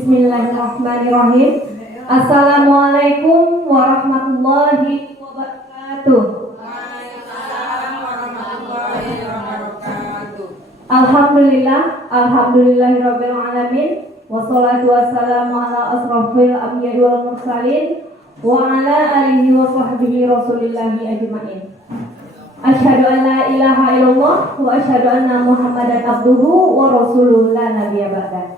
Bismillahirrahmanirrahim. Assalamualaikum warahmatullahi wabarakatuh. Alhamdulillahirabbil alamin. Wassalatu wassalamu ala asrofil anbiya'i wal mursalin wa ala alihi wa sahbihi rasulillahi ajma'in. Asyhadu an la ilaha illallah wa asyhadu anna Muhammadan abduhu wa rasuluhu la nabiyya ba'da.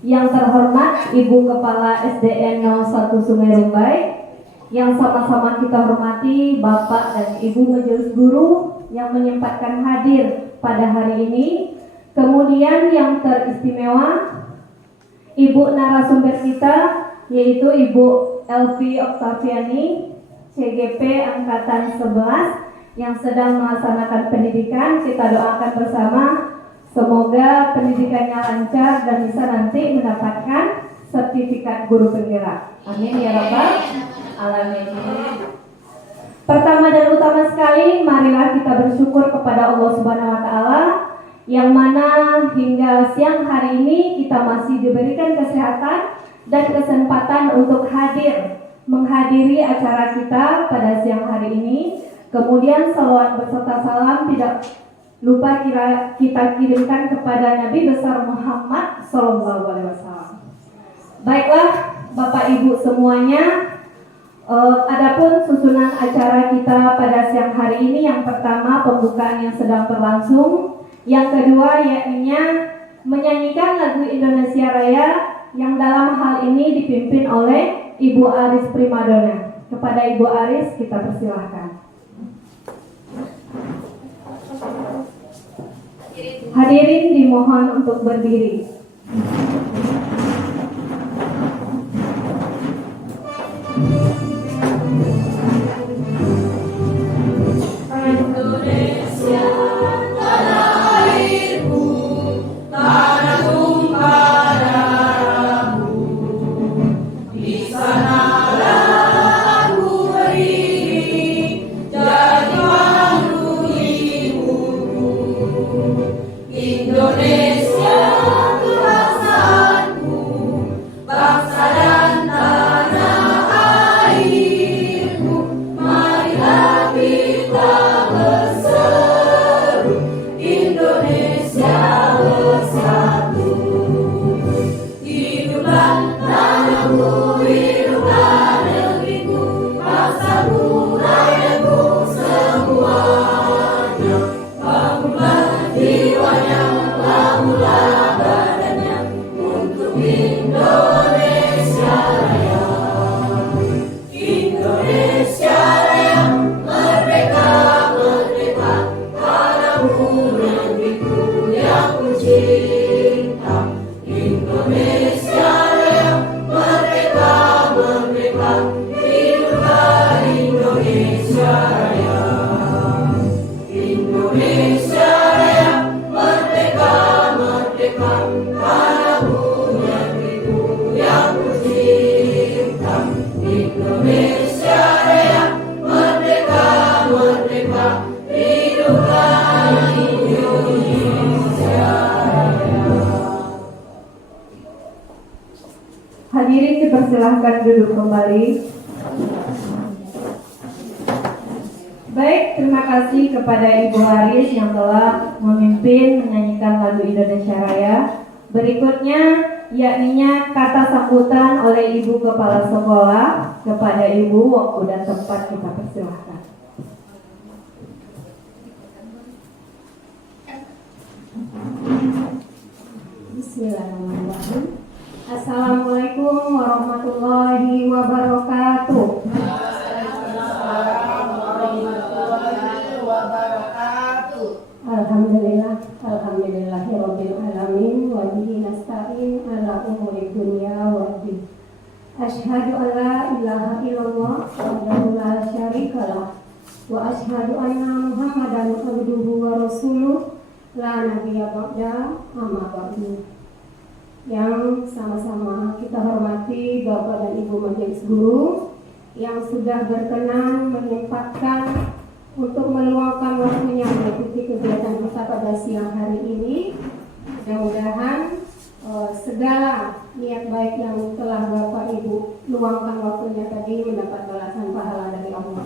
Yang terhormat Ibu Kepala SDN 01 Sungai Rumbai, yang sama-sama kita hormati Bapak dan Ibu Majelis Guru yang menyempatkan hadir pada hari ini. Kemudian yang teristimewa Ibu narasumber kita, yaitu Ibu Elvi Oktaviani, CGP Angkatan 11 yang sedang melaksanakan pendidikan. Kita doakan bersama semoga pendidikannya lancar dan bisa nanti mendapatkan sertifikat guru penggerak. Amin ya rabbal alamin. Pertama dan utama sekali, marilah kita bersyukur kepada Allah Subhanahu wa taala yang mana hingga siang hari ini kita masih diberikan kesehatan dan kesempatan untuk menghadiri acara kita pada siang hari ini. Kemudian salawat beserta salam tidak lupa kita kirimkan kepada Nabi besar Muhammad SAW. Baiklah Bapak Ibu semuanya, adapun susunan acara kita pada siang hari ini, yang pertama pembukaan yang sedang berlangsung, yang kedua yakni menyanyikan lagu Indonesia Raya yang dalam hal ini dipimpin oleh Ibu Aris Primadona. Kepada Ibu Aris kita persilahkan. Hadirin dimohon untuk berdiri. Indonesia, tanah airku, tanah tumpah darahmu. Di sanalah aku berdiri, jadi mandu ibuku. Indonesia kebangsaanku, bangsa dan tanah airku. Marilah kita berseru, Indonesia bersatu. Hiduplah tanahku, hiduplah negeriku, bangsaku, rakyatku semuanya. Bangunlah jiwanya, bangunlah badannya untuk Indonesia Raya. Indonesia Raya, merdeka, merdeka, tanahku, negeriku yang ku cinta. Indonesia Raya, merdeka, merdeka, hiduplah Indonesia Raya. Indonesia Raya, merdeka, merdeka, tanahku, negeriku yang ku cinta. Indonesia Raya, merdeka, merdeka, hiduplah Indonesia Raya. Hadirin dipersilahkan duduk kembali. Baik, terima kasih kepada Ibu Haris yang telah memimpin menyanyikan lagu Indonesia Raya. Berikutnya yakni kata sambutan oleh Ibu Kepala Sekolah. Kepada Ibu, waktu dan tempat kita persilahkan. Bismillahirrahmanirrahim. Assalamualaikum warahmatullahi wabarakatuh. Alhamdulillahirabbil alamin wa bihi nasta'in ala umuri dunya waddin. Asyhadu an la ilaha illallah wahdahu la syarikalah wa asyhadu anna Muhammadan abduhu wa rasuluh la nabiyya ba'da, amma ba'du. Yang sama-sama kita hormati Bapak dan Ibu Majelis Guru yang sudah berkenan menyempatkan untuk meluangkan waktunya mengikuti kegiatan kita pada siang hari ini. Mudah-mudahan segala niat baik yang telah Bapak Ibu luangkan waktunya tadi mendapat balasan pahala dari Allah.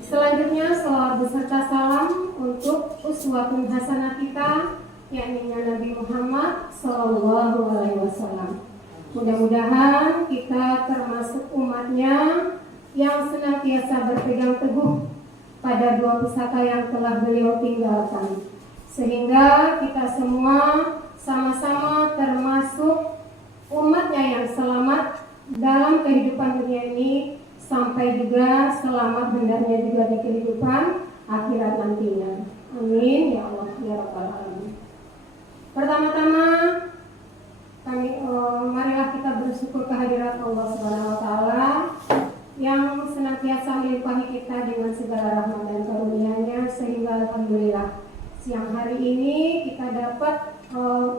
Selanjutnya selawat beserta salam untuk uswatun hasanah kita, yakni Nabi Muhammad Sallallahu Alaihi Wasallam. Mudah-mudahan kita termasuk umatnya yang senantiasa berpegang teguh pada dua pusaka yang telah beliau tinggalkan, sehingga kita semua sama-sama termasuk umatnya yang selamat dalam kehidupan dunia ini, sampai juga selamat hendaknya juga di kehidupan akhirat nantinya. Amin ya Allah ya Rabbal Alamin. Pertama-tama marilah kita bersyukur kehadirat Allah Subhanahu wa taala yang senantiasa melimpahi kita dengan segala rahmat dan karunia-Nya, sehingga alhamdulillah siang hari ini kita dapat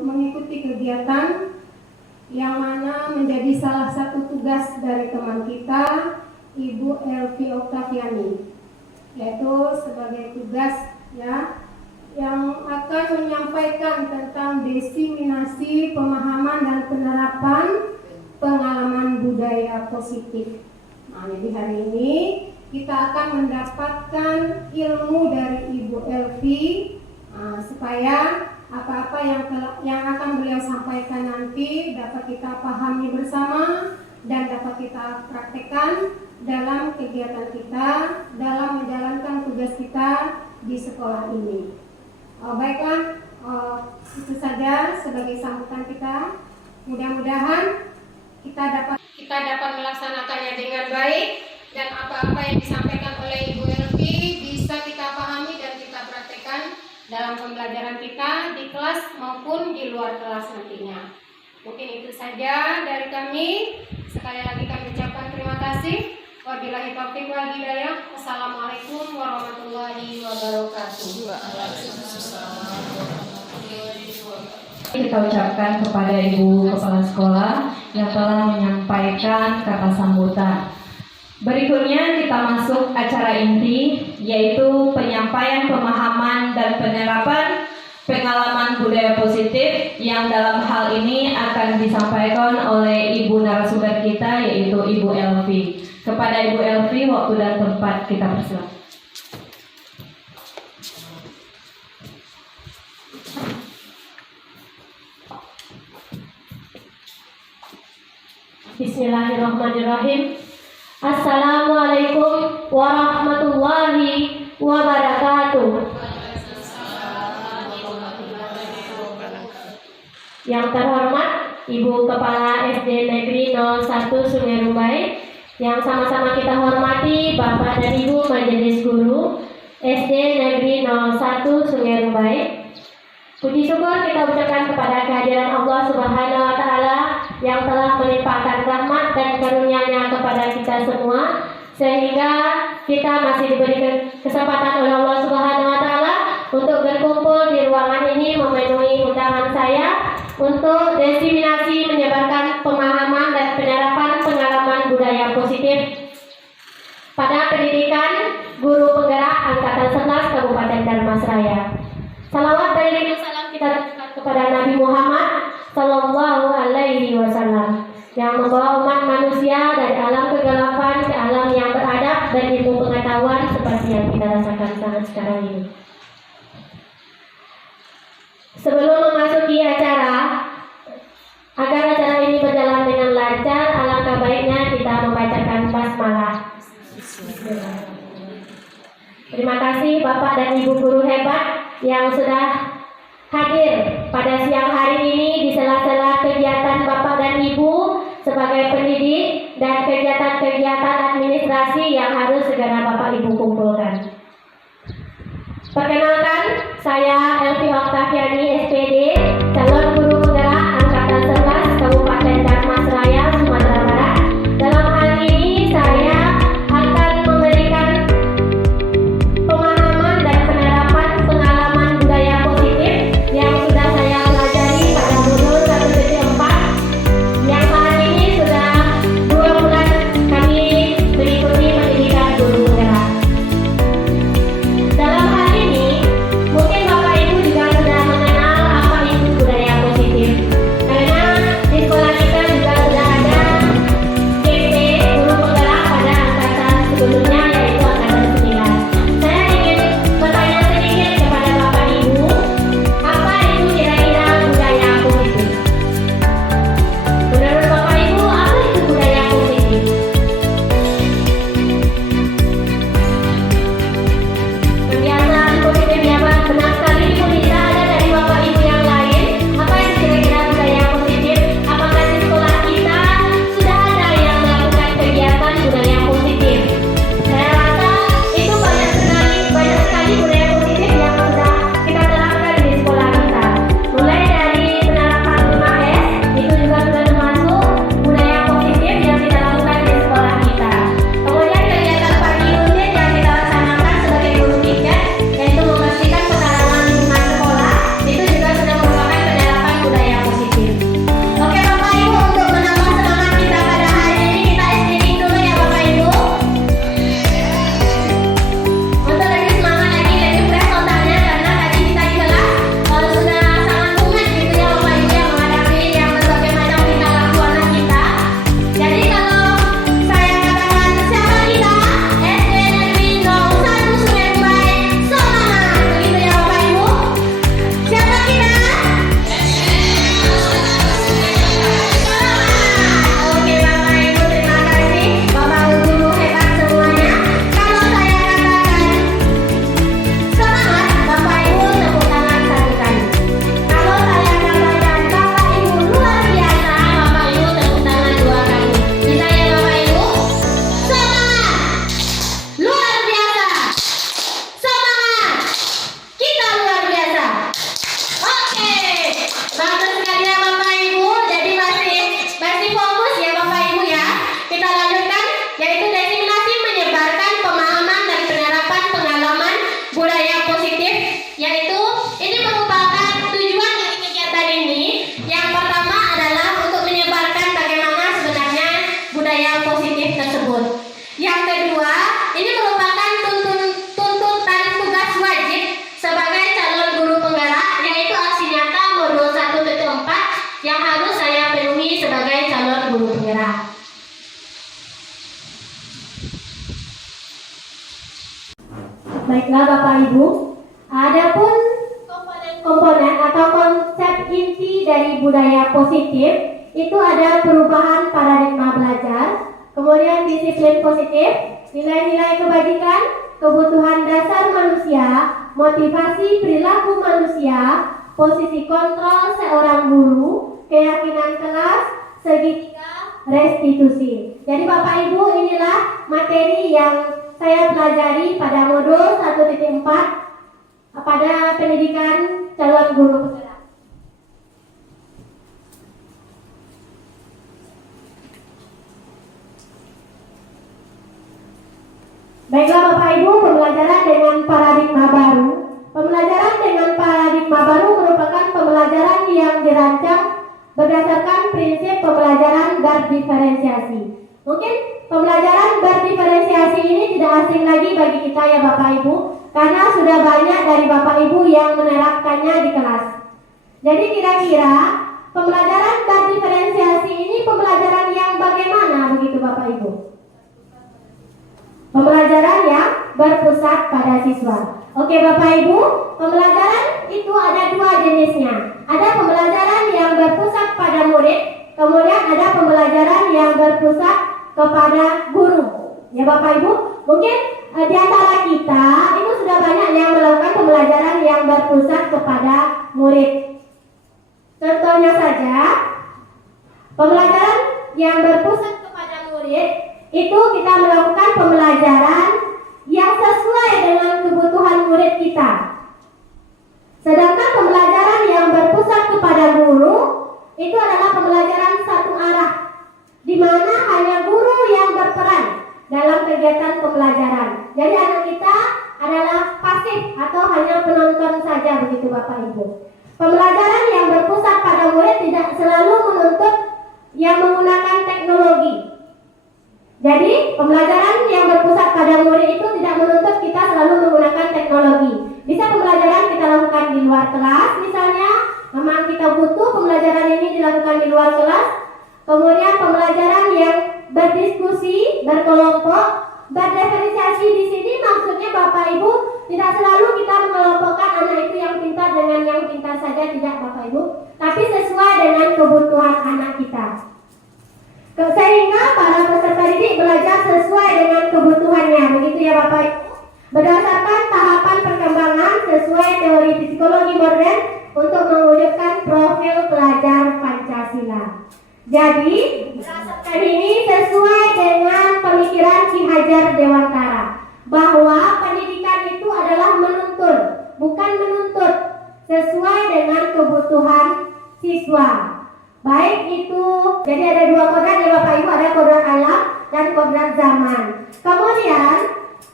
mengikuti kegiatan yang mana menjadi salah satu tugas dari teman kita Ibu Elvi Oktaviani, yaitu sebagai tugas ya yang akan menyampaikan tentang diseminasi pemahaman dan penerapan pengalaman budaya positif. Nah, jadi hari ini kita akan mendapatkan ilmu dari Ibu Elvi supaya apa-apa yang akan beliau sampaikan nanti dapat kita pahami bersama dan dapat kita praktekkan dalam kegiatan kita, dalam menjalankan tugas kita di sekolah ini. Baiklah, itu saja sebagai sambutan kita. Mudah-mudahan kita dapat melaksanakannya dengan baik, dan apa-apa yang disampaikan oleh Ibu Elvi bisa kita pahami dan kita praktekkan dalam pembelajaran kita di kelas maupun di luar kelas nantinya. Mungkin itu saja dari kami. Sekali lagi kami ucapkan terima kasih. Wabillahi taufiq wal hidayah. Wassalamualaikum warahmatullahi wabarakatuh. Kita ucapkan kepada Ibu Kepala Sekolah yang telah menyampaikan kata sambutan. Berikutnya kita masuk acara inti, yaitu penyampaian pemahaman dan penerapan pengalaman budaya positif, yang dalam hal ini akan disampaikan oleh Ibu narasumber kita, yaitu Ibu Elvi. Kepada Ibu Elvi, waktu dan tempat kita persilakan. Bismillahirrahmanirrahim. Assalamualaikum warahmatullahi wabarakatuh. Yang terhormat Ibu Kepala SD Negeri 01 Sungai Rumbai, yang sama-sama kita hormati Bapak dan Ibu Majelis Guru SD Negeri 01 Sungai Rumbai. Puji syukur kita ucapkan kepada kehadiran Allah Subhanahu wa taala yang telah melimpahkan rahmat dan karunia-Nya kepada kita semua, sehingga kita masih diberi kesempatan oleh Allah Subhanahu wa taala untuk berkumpul di ruangan ini memenuhi undangan saya untuk diseminasi menyebarkan pemahaman dan penerapan pengalaman budaya positif pada pendidikan guru penggerak angkatan 11 Kabupaten Dharmasraya. Salawat dari salam kita kepada Nabi Muhammad Sallallahu Alaihi Wasallam yang membawa umat manusia dari alam kegelapan ke alam yang beradab dan ilmu pengetahuan seperti yang kita rasakan saat sekarang ini. Sebelum memasuki acara, agar acara ini berjalan dengan lancar, alangkah baiknya kita membacakan basmalah. Terima kasih Bapak dan Ibu guru hebat yang sudah hadir pada siang hari ini di sela-sela kegiatan Bapak dan Ibu sebagai pendidik dan kegiatan-kegiatan administrasi yang harus segera Bapak Ibu kumpulkan. Perkenalkan, saya Elvi Oktaviani SPD, calon guru penggerak angkatan 11 Kabupaten Dharmasraya, Sumatera Barat. Dalam hal ini saya akan memberikan pemahaman dan penerapan pengalaman budaya positif yang sudah saya pelajari pada modul 1.4, yang saat ini sudah 2 bulan kami mengikuti pendidikan guru penggerak. Dalam hal ini mungkin Bapak Ibu juga sudah mengenal Baiklah Bapak Ibu, adapun komponen atau konsep inti dari budaya positif itu ada perubahan paradigma belajar, kemudian disiplin positif, nilai-nilai kebajikan, kebutuhan dasar manusia, motivasi perilaku manusia, posisi kontrol seorang guru, keyakinan kelas, segitiga, restitusi. Jadi Bapak Ibu, inilah materi yang saya pelajari pada modul 1.4 pada pendidikan calon guru penggerak. Baiklah Bapak Ibu, pembelajaran dengan paradigma baru. Pembelajaran dengan paradigma baru merupakan pembelajaran yang dirancang berdasarkan prinsip pembelajaran berdiferensiasi. Mungkin pembelajaran berdiferensiasi ini tidak asing lagi bagi kita ya Bapak Ibu, karena sudah banyak dari Bapak Ibu yang menerapkannya di kelas. Jadi kira-kira pembelajaran berdiferensiasi ini pembelajaran yang bagaimana begitu Bapak Ibu? Pembelajaran yang berpusat pada siswa. Oke Bapak Ibu, pembelajaran itu ada dua jenisnya. Ada pembelajaran yang berpusat pada murid, kemudian ada pembelajaran yang berpusat kepada guru. Ya Bapak Ibu, mungkin di antara kita itu sudah banyak yang melakukan pembelajaran yang berpusat kepada murid. Contohnya saja, pembelajaran yang berpusat kepada murid itu kita melakukan pembelajaran yang sesuai dengan kebutuhan murid kita. Sedangkan pembelajaran yang berpusat kepada guru itu adalah pembelajaran satu arah, di mana hanya guru yang berperan dalam kegiatan pembelajaran. Jadi anak kita adalah pasif atau hanya penonton saja begitu Bapak Ibu. Pembelajaran yang berpusat pada murid tidak selalu menuntut yang menggunakan teknologi. Jadi pembelajaran yang berpusat pada murid itu tidak menuntut kita selalu menggunakan teknologi. Bisa pembelajaran kita lakukan di luar kelas misalnya, memang kita butuh pembelajaran ini dilakukan di luar kelas. Kemudian pembelajaran yang berdiskusi, berkelompok, berdiferensiasi di sini maksudnya Bapak Ibu tidak selalu kita mengelompokkan anak itu yang pintar dengan yang pintar saja, tidak Bapak Ibu, tapi sesuai dengan kebutuhan anak kita. Sehingga para peserta didik belajar sesuai dengan kebutuhannya, begitu ya Bapak Ibu. Berdasarkan tahapan perkembangan sesuai teori psikologi modern untuk mewujudkan profil pelajar Pancasila. Jadi, berdasarkan ini sesuai dengan pemikiran Ki Hajar Dewantara bahwa pendidikan itu adalah menuntun, bukan menuntut, sesuai dengan kebutuhan siswa. Baik itu, jadi ada dua kodrat ya Bapak Ibu, ada kodrat alam dan kodrat zaman. Kemudian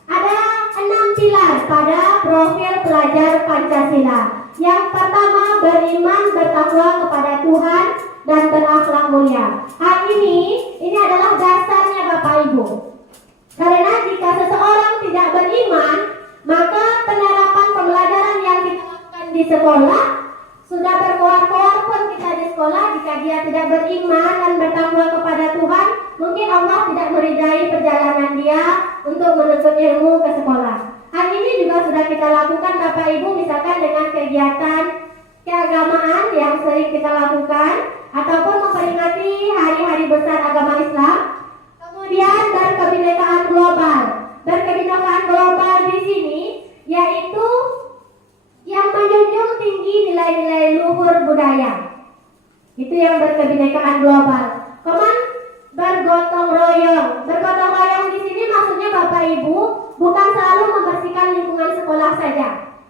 ada 6 pilar pada profil pelajar Pancasila. Yang pertama, beriman, bertakwa kepada Tuhan dan berakhlak mulia. Hal ini adalah dasarnya Bapak Ibu. Karena jika seseorang tidak beriman, maka penerapan pembelajaran yang kita lakukan di sekolah sudah berkoar-koar pun kita di sekolah, jika dia tidak beriman dan bertakwa kepada Tuhan, mungkin Allah tidak meridai perjalanan dia untuk menuntut ilmu ke sekolah. Hal ini juga sudah kita lakukan Bapak Ibu, misalkan dengan kegiatan keagamaan yang sering kita lakukan, ataupun memperingati hari-hari besar agama Islam. Kemudian berkebinekaan global. Berkebinekaan global di sini yaitu yang menjunjung tinggi nilai-nilai luhur budaya. Itu yang berkebinekaan global. Kemudian bergotong royong. Bergotong royong di sini maksudnya Bapak Ibu bukan selalu membersihkan lingkungan sekolah saja,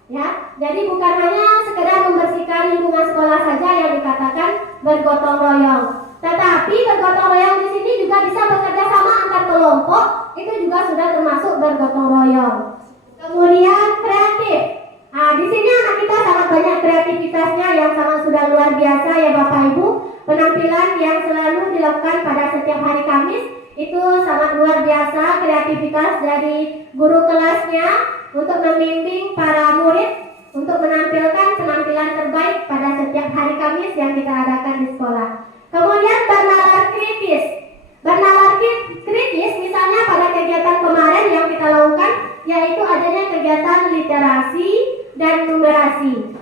ya. Jadi bukan hanya sekedar membersihkan lingkungan sekolah saja yang dikatakan bergotong royong. Tetapi bergotong royong di sini juga bisa bekerja sama antar kelompok. Itu juga sudah termasuk bergotong royong. Kemudian kreatif. Nah, di sini anak kita sangat banyak kreativitasnya yang sangat sudah luar biasa ya Bapak Ibu. Penampilan yang selalu dilakukan pada setiap hari Kamis itu sangat luar biasa, kreativitas dari guru kelasnya untuk membimbing para murid untuk menampilkan penampilan terbaik pada setiap hari Kamis yang kita adakan di sekolah. Kemudian bernalar kritis. Bernalar kritis misalnya pada kegiatan kemarin yang kita lakukan yaitu adanya kegiatan numerasi.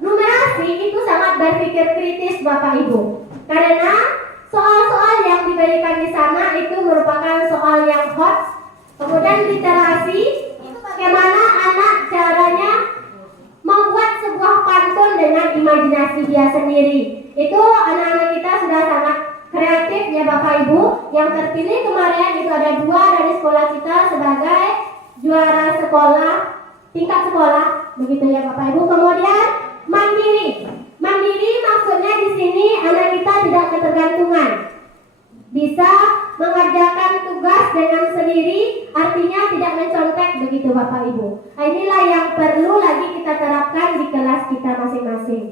Numerasi itu sangat berpikir kritis Bapak Ibu, karena soal-soal yang diberikan di sana itu merupakan soal yang hot. Kemudian literasi itu bagaimana anak caranya membuat sebuah pantun dengan imajinasi dia sendiri. Itu anak-anak kita sudah sangat kreatif ya Bapak Ibu. Yang terpilih kemarin itu ada 2 dari sekolah kita sebagai juara sekolah, tingkat sekolah, begitu ya Bapak Ibu. Kemudian mandiri. Mandiri maksudnya di sini anak kita tidak ketergantungan, bisa mengerjakan tugas dengan sendiri, artinya tidak mencontek, begitu Bapak Ibu. Nah, inilah yang perlu lagi kita terapkan di kelas kita masing-masing.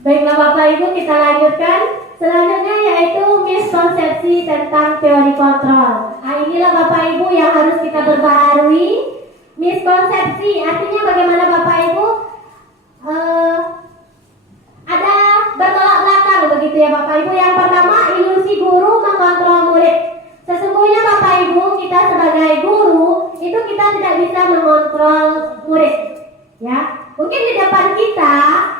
Baiklah Bapak Ibu, kita lanjutkan. Selanjutnya yaitu miskonsepsi tentang teori kontrol. Nah, inilah Bapak Ibu yang harus kita perbaharui. Miskonsepsi artinya bagaimana Bapak Ibu ada bertolak belakang, begitu ya Bapak Ibu. Yang pertama, ilusi guru mengontrol murid. Sesungguhnya Bapak Ibu, kita sebagai guru itu kita tidak bisa mengontrol murid, ya. Mungkin di depan kita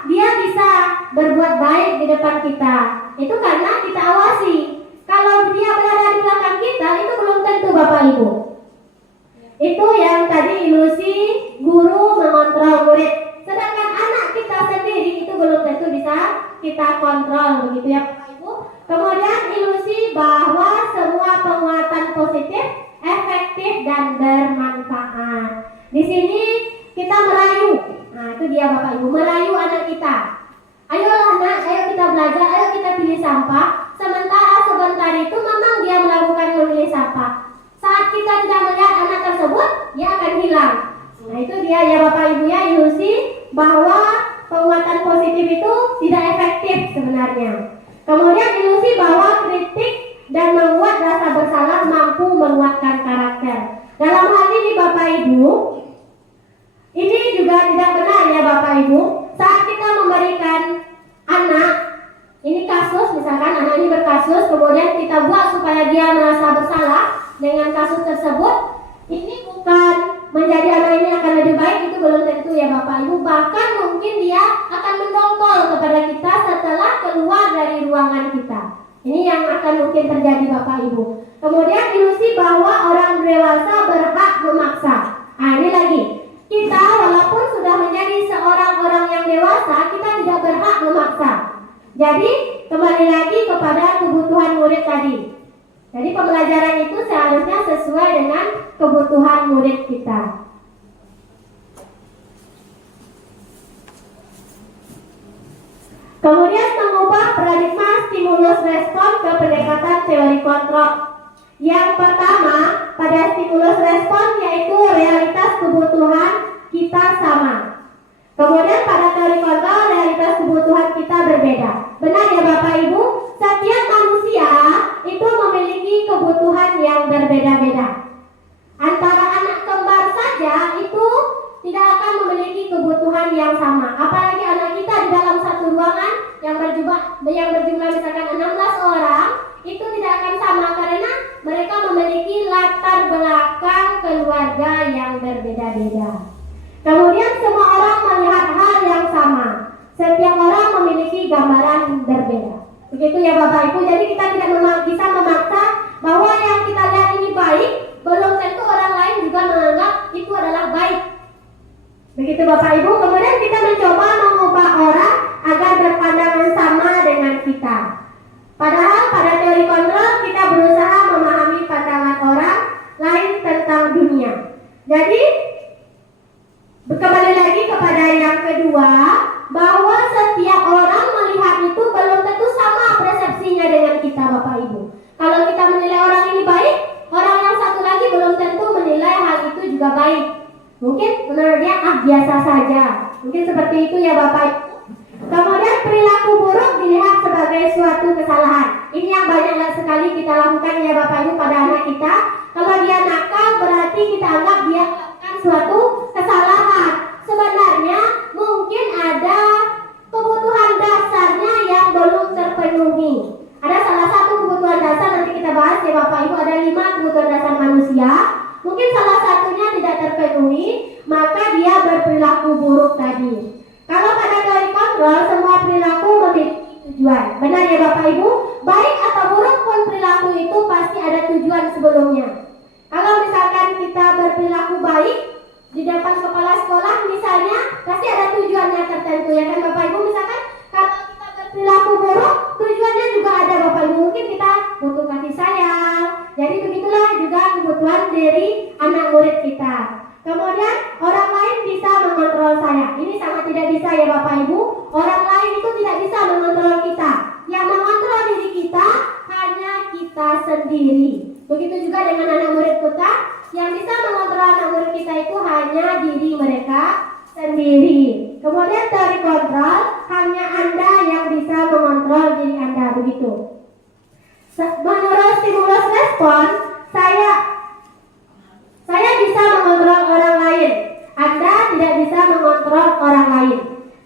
dia bisa berbuat baik di depan kita, itu karena kita awasi. Kalau dia berada di belakang kita, itu belum tentu Bapak Ibu. Itu yang tadi ilusi guru mengontrol murid. Sedangkan anak kita sendiri itu belum tentu bisa kita kontrol, begitu ya Bapak Ibu. Kemudian ilusi bahwa semua penguatan positif efektif dan bermanfaat. Di sini kita merayu. Nah, itu dia Bapak Ibu, merayu anak kita. Ayolah nak, ayo kita belajar, ayo kita pilih sampah. Sementara sebentar itu memang dia melakukan memilih sampah. Saat kita tidak melihat anak tersebut, dia akan hilang. Nah, itu dia ya Bapak Ibu ya, ilusi bahwa penguatan positif itu tidak efektif sebenarnya. Kemudian ilusi bahwa kritik dan membuat rasa bersalah mampu menguatkan karakter. Dalam hal ini Bapak Ibu, ini juga tidak benar ya Bapak Ibu. Saat kita memberikan anak, ini kasus misalkan anak ini berkasus, kemudian kita buat supaya dia merasa bersalah dengan kasus tersebut, ini bukan menjadi anak ini akan lebih baik, itu belum tentu ya Bapak Ibu. Bahkan mungkin dia akan mendongkol kepada kita setelah keluar dari ruangan kita. Ini yang akan mungkin terjadi Bapak Ibu. Kemudian ilusi bahwa orang dewasa berhak memaksa. Nah, ini lagi. Kita walaupun sudah menjadi seorang orang yang dewasa, kita tidak berhak memaksa. Jadi kembali lagi kepada kebutuhan murid tadi. Jadi pembelajaran itu seharusnya sesuai dengan kebutuhan murid kita. Kemudian mengubah paradigma stimulus respon ke pendekatan teori kontrol. Yang pertama, pada stimulus respon yaitu realitas kebutuhan kita sama. Kemudian pada teori kontrol realitas kebutuhan kita berbeda. Benar ya Bapak Ibu? Setiap manusia itu memiliki kebutuhan yang berbeda-beda. Antara anak kembar saja itu tidak akan memiliki kebutuhan yang sama. Apalagi anak kita di dalam satu ruangan yang berjumlah misalkan 16 orang, itu tidak akan sama karena mereka memiliki latar belakang keluarga yang berbeda-beda. Kemudian semua orang melihat hal yang sama. Setiap orang memiliki gambaran berbeda. Begitu ya Bapak Ibu. Jadi kita tidak bisa memaksa bahwa yang kita lihat ini baik, belum tentu orang lain juga menganggap itu adalah baik. Begitu Bapak Ibu. Kemudian kita mencoba mengubah orang agar berpandangan sama dengan kita. Padahal pada teori kontrol kita berusaha memahami pandangan orang lain tentang dunia. Jadi kembali lagi kepada yang kedua, bahwa setiap orang melihat itu belum tentu sama persepsinya dengan kita Bapak Ibu. Kalau kita menilai orang ini baik, orang yang satu lagi belum tentu menilai hal itu juga baik. Mungkin menurutnya biasa saja. Mungkin seperti itu ya Bapak Ibu. Kemudian perilaku buruk dilihat sebagai suatu kesalahan. Ini yang banyak sekali kita lakukan ya Bapak Ibu pada anak kita. Kalau dia nakal berarti kita anggap dia melakukan suatu kesalahan. Sebenarnya mungkin ada kebutuhan dasarnya yang belum terpenuhi. beda ya Bapak Ibu. Orang lain itu tidak bisa mengontrol kita. Yang mengontrol diri kita hanya kita sendiri. Begitu juga dengan anak murid kita. Yang bisa mengontrol anak murid kita itu hanya diri mereka sendiri. Kemudian teori kontrol, hanya Anda yang bisa mengontrol diri Anda, begitu. Menurut stimulus respon, saya bisa mengontrol orang lain. Anda tidak bisa mengontrol orang lain.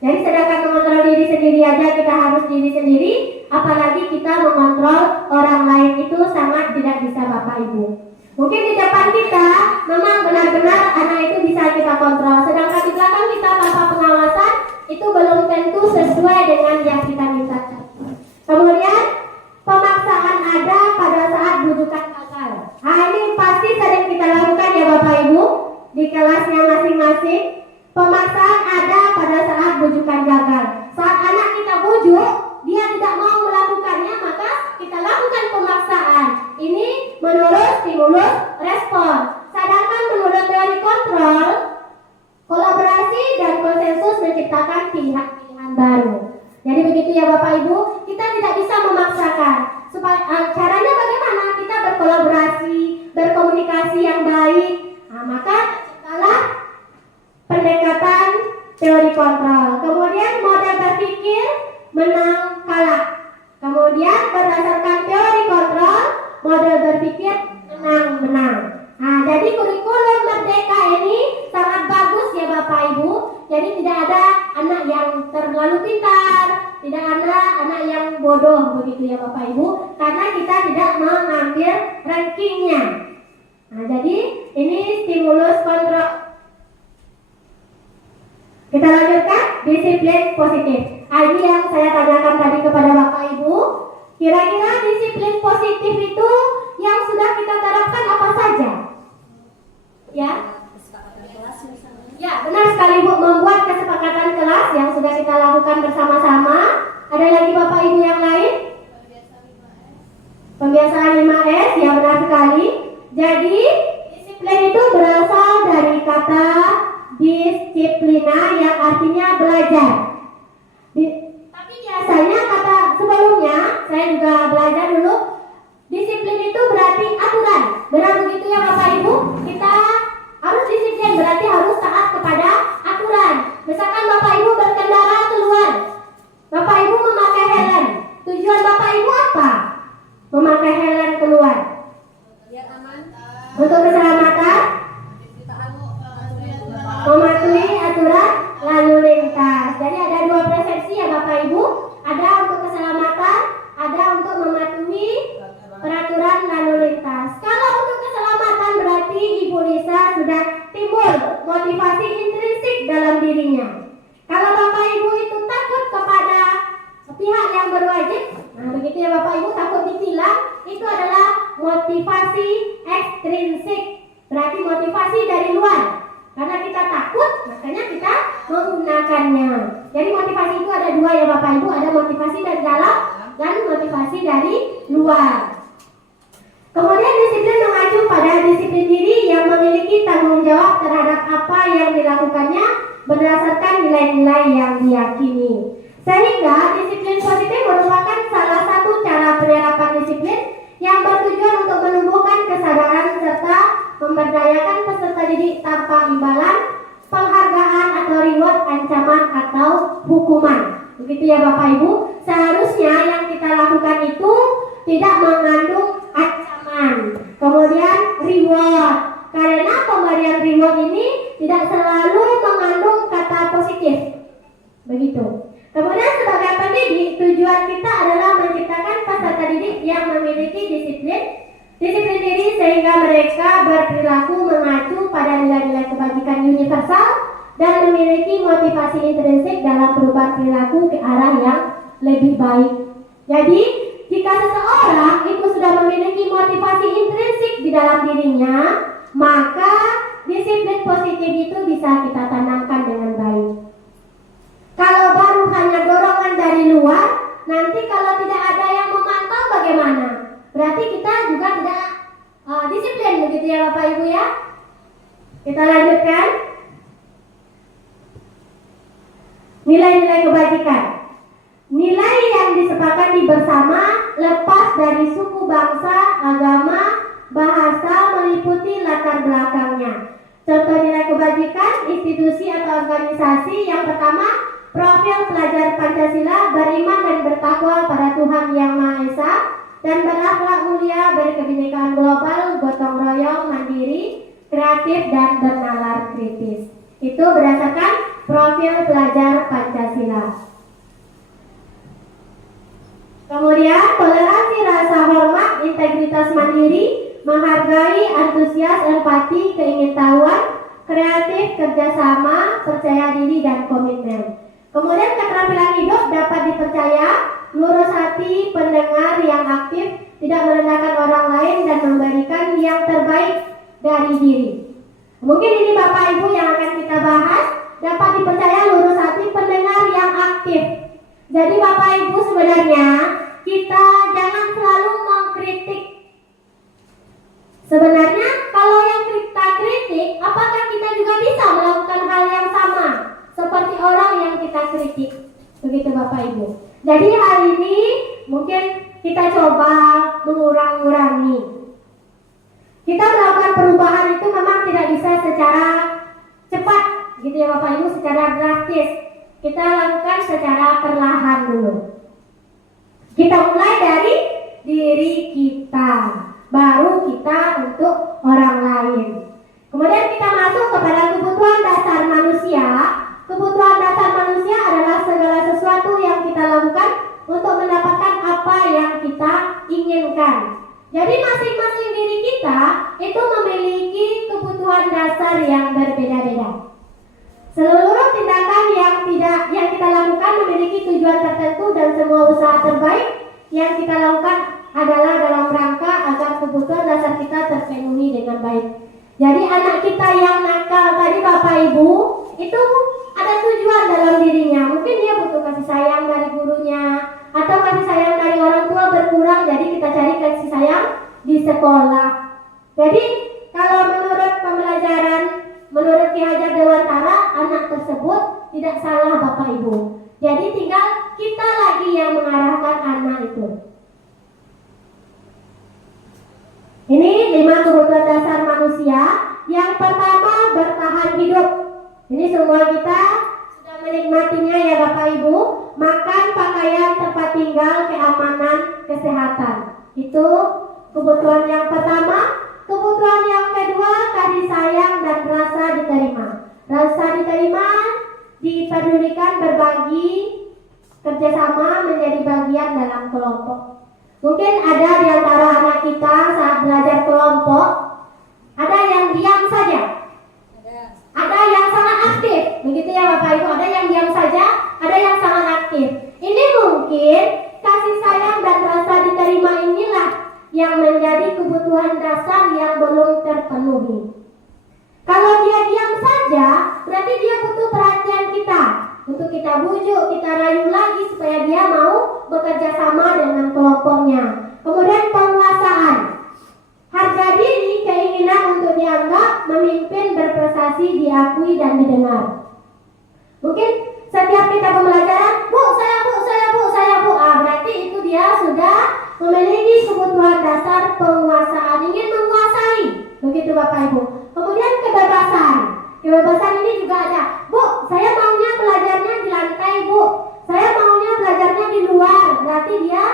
Jadi sedangkan mengontrol diri sendiri aja kita harus diri sendiri, apalagi kita mengontrol orang lain itu sangat tidak bisa Bapak Ibu. Mungkin di depan kita memang benar-benar anak itu bisa kita kontrol, sedangkan di belakang kita tanpa pengawasan itu belum tentu sesuai dengan yang kita minta. Kemudian pemaksaan ada pada saat bujukan gagal. Nah, ini pasti sering kita lakukan ya Bapak Ibu di kelasnya masing-masing. Pemaksaan ada pada saat bujukan gagal. Saat anak kita bujuk, dia tidak mau melakukannya, maka kita lakukan pemaksaan. Ini menurut stimulus respon. Sedangkan menurut teori kontrol, kolaborasi dan konsensus menciptakan pilihan baru. Jadi begitu ya Bapak Ibu, kita tidak bisa memaksakan. Caranya bagaimana? Kita berkolaborasi, berkomunikasi yang baik. Nah, maka ciptalah pendekatan teori kontrol. Kemudian model berpikir menang kalah. Kemudian berdasarkan teori kontrol, model berpikir menang-menang. Nah, jadi kurikulum merdeka ini sangat bagus ya Bapak Ibu. Jadi tidak ada anak yang terlalu pintar, tidak ada anak yang bodoh, begitu ya Bapak Ibu. Karena kita tidak mengambil rankingnya. Nah, jadi ini stimulus kontrol. Kita lanjutkan disiplin positif. Ini yang saya tanyakan tadi kepada Bapak Ibu. Kira-kira disiplin positif itu yang sudah kita terapkan apa saja? Ya? Ya, benar sekali Bu, membuat kesepakatan kelas yang sudah kita lakukan bersama-sama. Ada lagi Bapak Ibu yang lain? Pembiasaan 5S, ya benar sekali. Jadi, disiplin itu berasal dari kata disiplina yang artinya belajar. Tapi biasanya kata sebelumnya, saya juga belajar dulu, disiplin itu berarti aturan. Benar begitu ya Bapak Ibu? Kita harus disiplin, berarti harus taat kepada aturan. Misalkan Bapak Ibu berkendara keluar, Bapak Ibu memakai helm. Tujuan Bapak Ibu apa? Memakai helm keluar. Biar aman. Untuk keselamatan, mematuhi aturan lalu lintas. Jadi ada dua persepsi ya Bapak Ibu. Ada untuk keselamatan, ada untuk mematuhi peraturan lalu lintas. Kalau untuk keselamatan berarti Ibu Lisa sudah timbul motivasi intrinsik dalam dirinya. Kalau Bapak Ibu itu takut kepada pihak yang berwajib, nah begitu ya Bapak Ibu, takut ditilang, itu adalah motivasi ekstrinsik. Berarti motivasi dari luar. Karena kita takut, makanya kita menggunakannya. Jadi motivasi itu ada dua ya Bapak Ibu, ada motivasi dari dalam dan motivasi dari luar. Kemudian disiplin mengacu pada disiplin diri yang memiliki tanggung jawab terhadap apa yang dilakukannya berdasarkan nilai-nilai yang diyakini. Sehingga disiplin positif merupakan salah satu cara penerapan disiplin yang bertujuan untuk menumbuhkan kesadaran serta memberdayakan peserta didik tanpa imbalan, penghargaan atau reward, ancaman atau hukuman. Begitu ya Bapak Ibu. Seharusnya yang kita lakukan itu tidak mengandung ancaman, kemudian reward. Karena pemberian reward ini tidak selalu mengandung kata positif. Begitu. Kemudian sebagai pendidik, tujuan kita adalah menciptakan peserta didik yang memiliki disiplin diri sehingga mereka berperilaku mengacu pada nilai-nilai kebajikan universal dan memiliki motivasi intrinsik dalam perubahan perilaku ke arah yang lebih baik. Jadi, jika seseorang itu sudah memiliki motivasi intrinsik di dalam dirinya, maka disiplin positif itu bisa kita tanamkan dengan baik. Kalau baru hanya dorongan dari luar, nanti kalau tidak ada yang memantau bagaimana? Berarti kita juga tidak disiplin, begitu ya Bapak Ibu ya. Kita lanjutkan. Nilai-nilai kebajikan. Nilai yang disepakati bersama lepas dari suku, bangsa, agama, bahasa, meliputi latar belakangnya. Contoh nilai kebajikan institusi atau organisasi. Yang pertama, profil pelajar Pancasila beriman dan bertakwa pada Tuhan Yang Maha Esa dan berakhlak mulia, berkebinekaan global, gotong royong, mandiri, kreatif, dan bernalar kritis. Itu berdasarkan profil pelajar Pancasila. Kemudian toleransi, rasa hormat, integritas, mandiri, menghargai, antusias, empati, keingintahuan, kreatif, kerjasama, percaya diri, dan komitmen. Kemudian keterampilan hidup dapat dipercaya, lurus hati, pendengar yang aktif, tidak merendahkan orang lain, dan memberikan yang terbaik dari diri. Mungkin ini Bapak Ibu yang akan kita bahas. Dapat dipercaya, lurus hati, pendengar yang aktif. Jadi Bapak Ibu, sebenarnya kita jangan selalu mengkritik. Sebenarnya kalau yang kita kritik, apakah kita juga bisa melakukan hal yang sama seperti orang yang kita kritik? Begitu Bapak Ibu. Jadi hari ini mungkin kita coba mengurangi. Kita melakukan perubahan itu memang tidak bisa secara cepat, gitu ya Bapak Ibu, secara drastis. Kita lakukan secara perlahan dulu. Kita mulai dari diri kita, baru kita untuk orang lain. Kemudian kita masuk kepada kebutuhan dasar manusia. Kebutuhan dasar manusia adalah segala sesuatu yang kita lakukan untuk mendapatkan apa yang kita inginkan. Jadi masing-masing diri kita itu memiliki kebutuhan dasar yang berbeda-beda. Seluruh tindakan yang kita lakukan memiliki tujuan tertentu dan semua usaha terbaik yang kita lakukan adalah dalam rangka agar kebutuhan dasar kita terpenuhi dengan baik. Jadi anak kita yang nakal tadi Bapak Ibu itu ada tujuan dalam dirinya. Mungkin dia butuh kasih sayang dari gurunya atau kasih sayang dari orang tua berkurang, jadi kita cari kasih sayang di sekolah. Jadi kalau menurut pembelajaran, menurut Ki Hajar Dewantara, anak tersebut tidak salah Bapak Ibu. Jadi tinggal kita lagi yang mengarahkan anak itu. Ini 5 kebutuhan dasar manusia. Yang pertama, bertahan hidup. Ini semua kita sudah menikmatinya ya Bapak Ibu. Makan, pakaian, tempat tinggal, keamanan, kesehatan. Itu kebutuhan yang pertama. Kebutuhan yang kedua, kasih sayang dan rasa diterima. Rasa diterima, dipedulikan, berbagi, kerjasama, menjadi bagian dalam kelompok. Mungkin ada di antara anak kita saat belajar kelompok, ada yang diam saja, ada yang sangat aktif, begitu ya Bapak Ibu. Ada yang diam saja, ada yang sangat aktif. Ini mungkin kasih sayang dan rasa diterima inilah yang menjadi kebutuhan dasar yang belum terpenuhi. Kalau dia diam saja, berarti dia butuh perhatian kita. Untuk kita bujuk, kita rayu lagi supaya dia mau bekerja sama dengan kelompoknya. Kemudian penguasaan. Harga diri, keinginan untuk dianggap, memimpin, berprestasi, diakui dan didengar. Mungkin setiap kita pembelajaran, Bu, saya Bu. Berarti itu dia sudah memiliki kebutuhan dasar penguasaan, ingin menguasai. Begitu Bapak Ibu. Kemudian kebebasan. Kebebasan ini juga ada. Bu, saya maunya belajarnya di lantai, Bu. Saya maunya belajarnya di luar. Berarti dia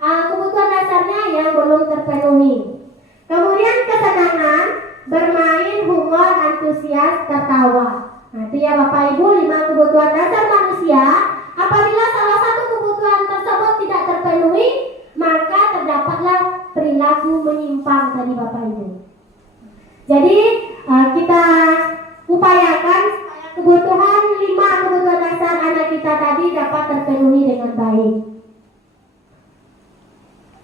kebutuhan dasarnya yang belum terpenuhi. Kemudian kesenangan, bermain, humor, antusias, tertawa. Nah, itu ya Bapak Ibu, 5 kebutuhan dasar manusia. Apabila salah satu kebutuhan tersebut tidak terpenuhi, maka terdapatlah perilaku menyimpang tadi Bapak Ibu. Jadi kita upayakan kebutuhan 5 kebutuhan dasar anak kita tadi dapat terpenuhi dengan baik.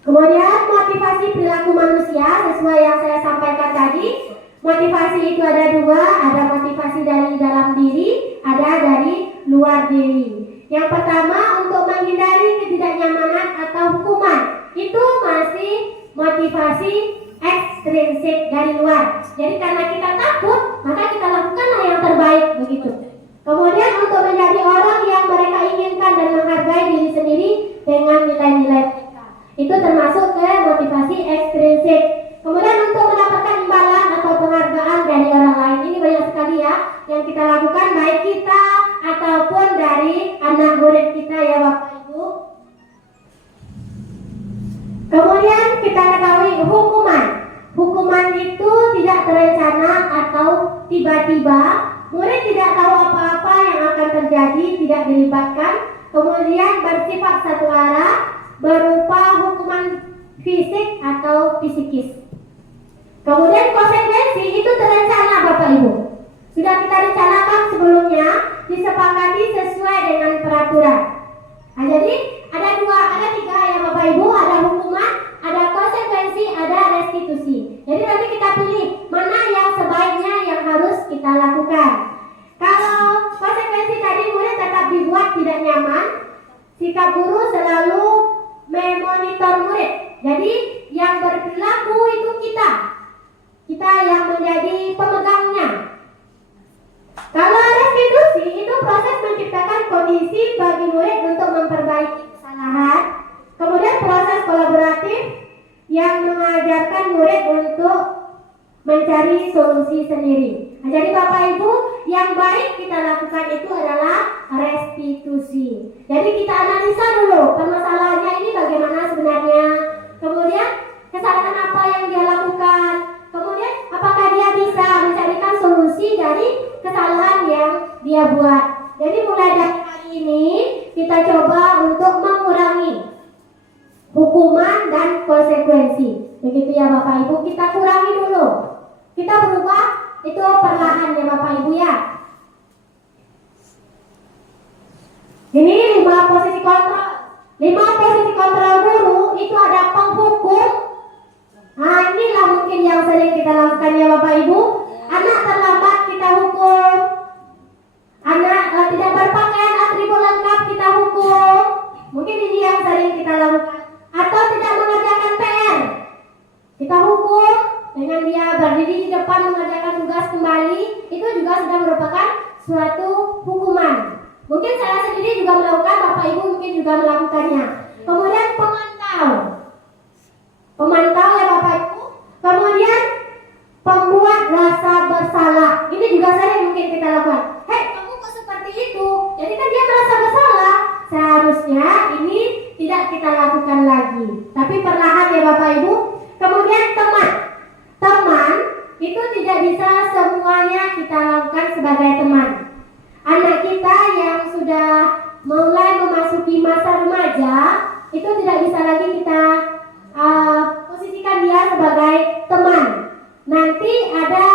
Kemudian motivasi perilaku manusia sesuai yang saya sampaikan tadi. Motivasi itu ada 2, ada motivasi dari dalam diri, ada dari luar diri. Yang pertama, untuk menghindari ketidaknyamanan atau hukuman. Itu masih motivasi ekstrinsik dari luar. Jadi karena kita takut, maka kita lakukanlah yang terbaik begitu. Kemudian untuk menjadi orang yang Kemudian kita ketahui hukuman. Hukuman itu tidak terencana atau tiba-tiba. Murid tidak tahu apa-apa yang akan terjadi, tidak dilibatkan. Kemudian bersifat satu arah, berupa hukuman fisik atau psikis. Kemudian konsekuensi itu terencana Bapak Ibu. Sudah kita rencanakan sebelumnya, disepakati sesuai dengan peraturan. Nah, jadi ada tiga ya Bapak Ibu, ada hukuman, ada konsekuensi, ada restitusi. Jadi nanti kita pilih mana yang sebaiknya yang harus kita lakukan. Kalau konsekuensi tadi murid tetap dibuat tidak nyaman, sikap guru selalu memonitor murid. Jadi yang berperilaku itu kita yang menjadi pemegangnya. Kalau restitusi itu proses menciptakan kondisi bagi murid untuk memperbaiki kesalahan. Kemudian proses kolaboratif yang mengajarkan murid untuk mencari solusi sendiri. Nah, jadi Bapak Ibu, yang baik kita lakukan itu adalah restitusi. Jadi kita analisa dulu permasalahannya ini bagaimana sebenarnya. Kemudian kesalahan apa yang dia lakukan. Kemudian apakah dia bisa mencarikan solusi dari kesalahan yang dia buat. Jadi mulai dari hari ini kita coba untuk mengurangi hukuman dan konsekuensi. Begitu ya Bapak Ibu, kita kurangi dulu. Kita berubah itu perlahan ya Bapak Ibu ya. Ini 5 posisi kontrol. 5 posisi kontrol guru itu ada penghukum. Nah, inilah mungkin yang sering kita lakukan ya Bapak Ibu. Anak terlambat kita hukum. Anak tidak berpakaian atribut lengkap kita hukum. Mungkin ini yang sering kita lakukan. Atau tidak mengerjakan PR, kita hukum dengan dia berdiri di depan mengerjakan tugas kembali. Itu juga sudah merupakan suatu hukuman. Mungkin saya sendiri juga melakukan, Bapak Ibu mungkin juga melakukannya. Kemudian pemantau ya Bapak Ibu. Kemudian pembuat rasa bersalah. Ini juga sering mungkin kita lakukan. Hei, kamu kok seperti itu? Jadi kan dia merasa bersalah. Seharusnya ini tidak kita lakukan lagi, tapi perlahan ya Bapak Ibu. Kemudian teman itu tidak bisa semuanya kita lakukan sebagai teman. Anak kita yang sudah mulai memasuki masa remaja itu tidak bisa lagi kita posisikan dia sebagai teman. Nanti ada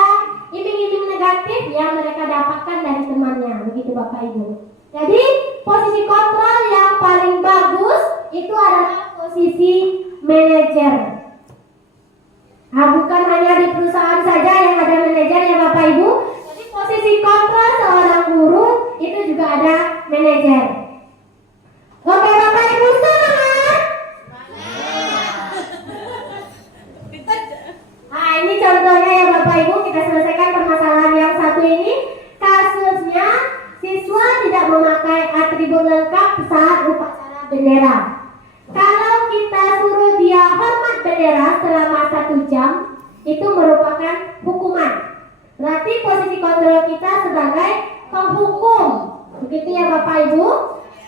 iming-iming negatif yang mereka dapatkan dari temannya, begitu Bapak Ibu. Jadi posisi kontrol yang paling bagus itu adalah posisi manajer. Nah, bukan hanya di perusahaan saja yang ada manajer ya Bapak Ibu. Jadi posisi kontrol seorang guru itu juga ada manajer. Oke Bapak Ibu, semangat. Nah, ini contohnya ya Bapak Ibu, kita selesaikan permasalahan yang satu ini. Kasusnya siswa tidak memakai atribut lengkap saat upacara bendera. Kalau kita suruh dia hormat bendera selama 1 jam, itu merupakan hukuman. Berarti posisi kontrol kita sebagai penghukum. Begitu ya Bapak Ibu.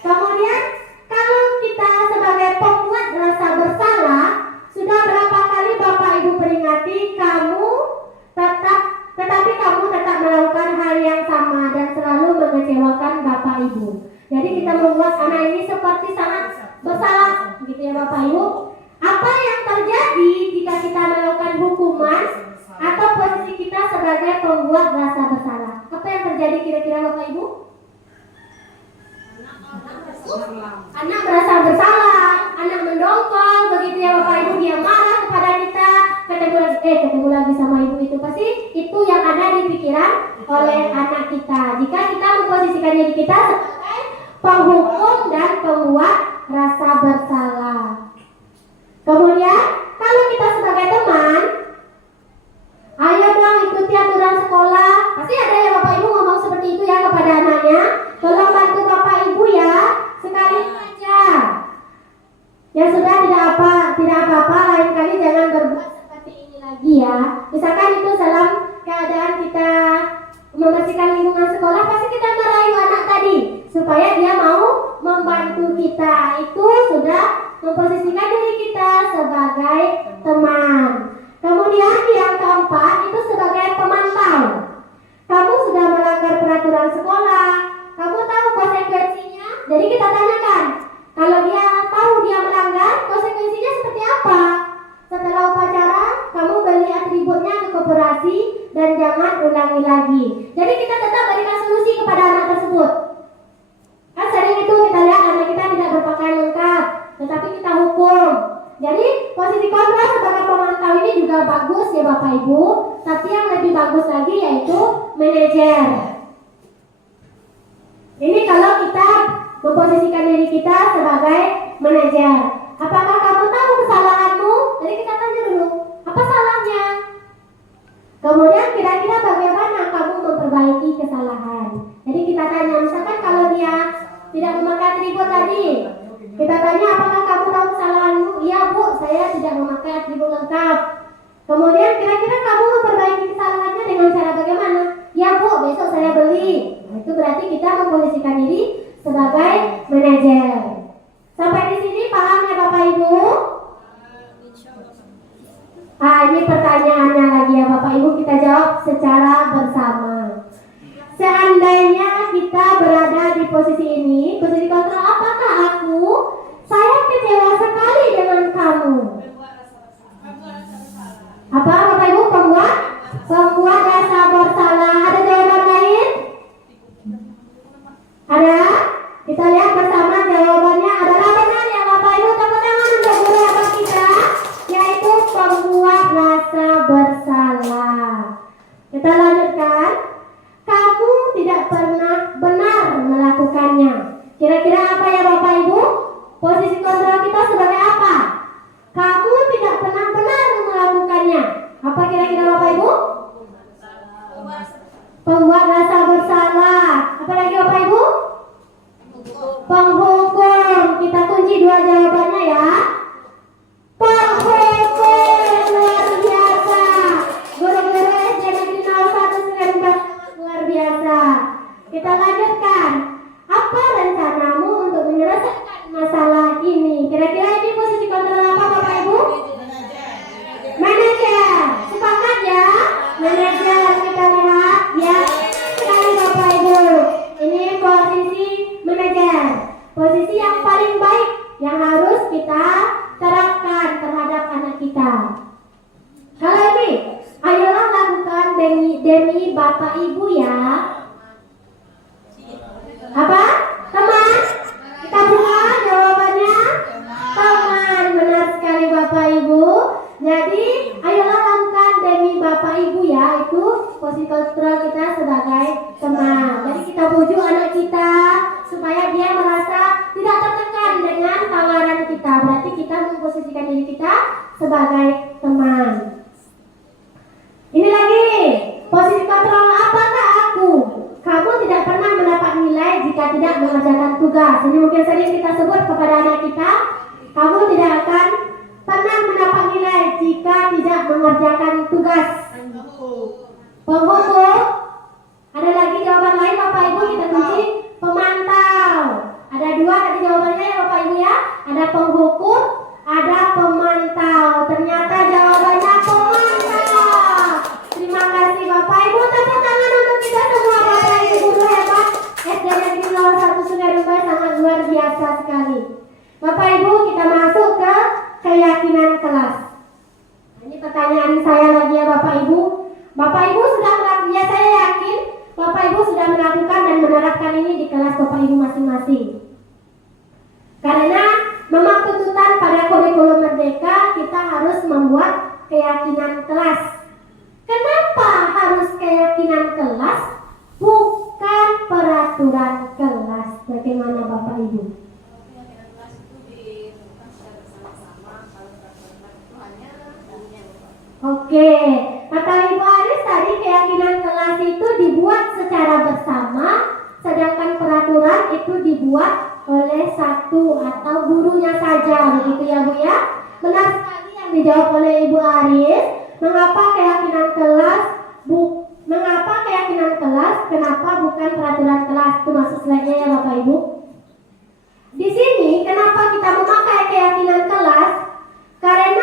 Kemudian kalau kita sebagai pembuat rasa bersalah, sudah berapa kali Bapak Ibu peringati tetapi kamu tetap melakukan hal yang sama dan selalu mengecewakan Bapak Ibu. Jadi kita membuat anak ini seperti sangat bersalah, gitu ya Bapak Ibu. Apa yang terjadi jika kita melakukan hukuman atau posisi kita sebagai pembuat rasa bersalah? Apa yang terjadi kira-kira Bapak Ibu? Anak merasa bersalah, anak mendongkol, begitu ya Bapak Ibu, dia marah kepada kita, ketemu lagi sama ibu itu, pasti itu yang ada di pikiran oleh anak kita. Jika kita memposisikan diri kita sebagai penghukum dan pembuat rasa bersalah. Kemudian kalau kita sebagai teman, ayo dong ikuti aturan sekolah. Pasti ada ya Bapak Ibu ngomong seperti itu ya kepada anaknya. Tolong bantu Bapak Ibu ya, sekali saja. Ya sudah, tidak apa-apa, lain kali jangan berbuat seperti ini lagi ya. Misalkan itu dalam keadaan kita membersihkan lingkungan sekolah, pasti kita merayu anak tadi supaya dia mau membantu kita. Itu sudah memposisikan diri kita sebagai teman. Kemudian yang keempat itu sebagai pemantau. Kamu sudah melanggar peraturan sekolah, kamu tahu konsekuensinya. Jadi kita tanyakan, kalau dia tahu dia melanggar, konsekuensinya seperti apa? Setelah upacara, kamu beli atributnya ke koperasi dan jangan ulangi lagi. Jadi kita tetap berikan solusi kepada anak tersebut. Kan sering itu kita lihat anak kita tidak berpakaian lengkap, tetapi kita hukum. Jadi posisi kontrol sebagai pemantau ini juga bagus ya Bapak Ibu. Tapi yang lebih bagus lagi yaitu manajer. Ini kalau kita memposisikan diri kita sebagai manajer. Apakah kamu tahu kesalahanmu? Jadi kita tanya dulu, apa salahnya? Kemudian kira-kira bagaimana kamu memperbaiki kesalahan? Jadi kita tanya, misalkan kalau dia tidak memakai atribut tadi, kita tanya apakah kamu tahu kesalahanmu? Iya Bu, saya tidak memakai atribut lengkap. Kemudian kira-kira kamu memperbaiki kesalahannya dengan cara bagaimana? Ya Bu, besok saya beli. Nah, itu berarti kita memposisikan diri sebagai manajer. Sampai di sini paham ya Bapak Ibu? Ini pertanyaannya lagi ya Bapak Ibu, kita jawab secara bersama. Seandainya kita berada di posisi ini, posisi kontrol, apakah saya kecewa sekali dengan kamu? Apa Bapak Ibu? Pembuat rasa bersalah. Ada jawaban lain? Ada? Kita lihat bersama jawabannya adalah benar ya Bapak Ibu. Tepuk tangan untuk guru apa kita, yaitu pembuat rasa bersalah. Kita lanjutkan. Kamu tidak pernah benar melakukannya. Kira-kira apa ya Bapak Ibu? Posisi kontrol kita sebagai apa? Kamu tidak pernah benar melakukannya. Apa kira-kira Bapak Ibu? Pembuat rasa bersalah. Apa lagi Bapak Ibu? Penghukum. Kita kunci dua jawabannya ya. Penghukum. Luar biasa. Guru-guru SD Negeri 01 Sekarang luar biasa. Kita lanjutkan. Apa rencanamu untuk menyelesaikan masalah ini? Kira-kira ini posisi kontrol apa Bapak Ibu? Manajer. Sepakat ya? Manajer, kita lihat ya. Sekali Bapak Ibu. Ini posisi manajer. Posisi yang paling baik yang harus kita terapkan terhadap anak kita. Halo ini, ayolah lakukan demi Bapak Ibu ya. Apa? Teman? Kita buka jawabannya. Teman, benar sekali Bapak Ibu. Jadi, ayolah lakukan demi Bapak Ibu ya. Itu posisi kontrol kita sebagai teman. Jadi kita bujuk anak kita supaya dia merasa tidak tertekan dengan tawaran kita. Berarti kita memposisikan diri kita sebagai teman. Ini lagi, posisi kontrol apakah aku? Kamu tidak pernah mendapat nilai jika tidak mengerjakan tugas. Ini mungkin sering kita sebut kepada anak kita. Kamu tidak akan pernah mendapat nilai jika tidak mengerjakan tugas. Penghukum. Ada lagi jawaban lain Bapak Ibu, kita kunci pemantau. Ada dua tadi jawabannya ya Bapak Ibu ya. Ada penghukum, ada pemantau. Ternyata jawabannya pemantau. Terima kasih Bapak Ibu. Tepuk tangan untuk kita semua Bapak Ibu guru hebat SD Negeri 01 Sungai Rumbai, sangat luar biasa sekali. Bapak Ibu, kita masuk ke keyakinan kelas. Ini pertanyaan saya lagi ya Bapak Ibu. Bapak Ibu sudah melakukan, ya saya yakin Bapak Ibu sudah melakukan dan menerapkan ini di kelas Bapak Ibu masing-masing. Karena memang tuntutan pada kurikulum Merdeka kita harus membuat keyakinan kelas. Kenapa harus keyakinan kelas? Bukan peraturan kelas. Bagaimana Bapak Ibu? Oke, kata Ibu Aris tadi keyakinan kelas itu dibuat secara bersama, sedangkan peraturan itu dibuat oleh satu atau gurunya saja, begitu ya Bu ya? Benar sekali yang dijawab oleh Ibu Aris. Mengapa keyakinan kelas? Kenapa bukan peraturan kelas? Itu masuk slide-nya ya Bapak Ibu. Di sini kenapa kita memakai keyakinan kelas? Karena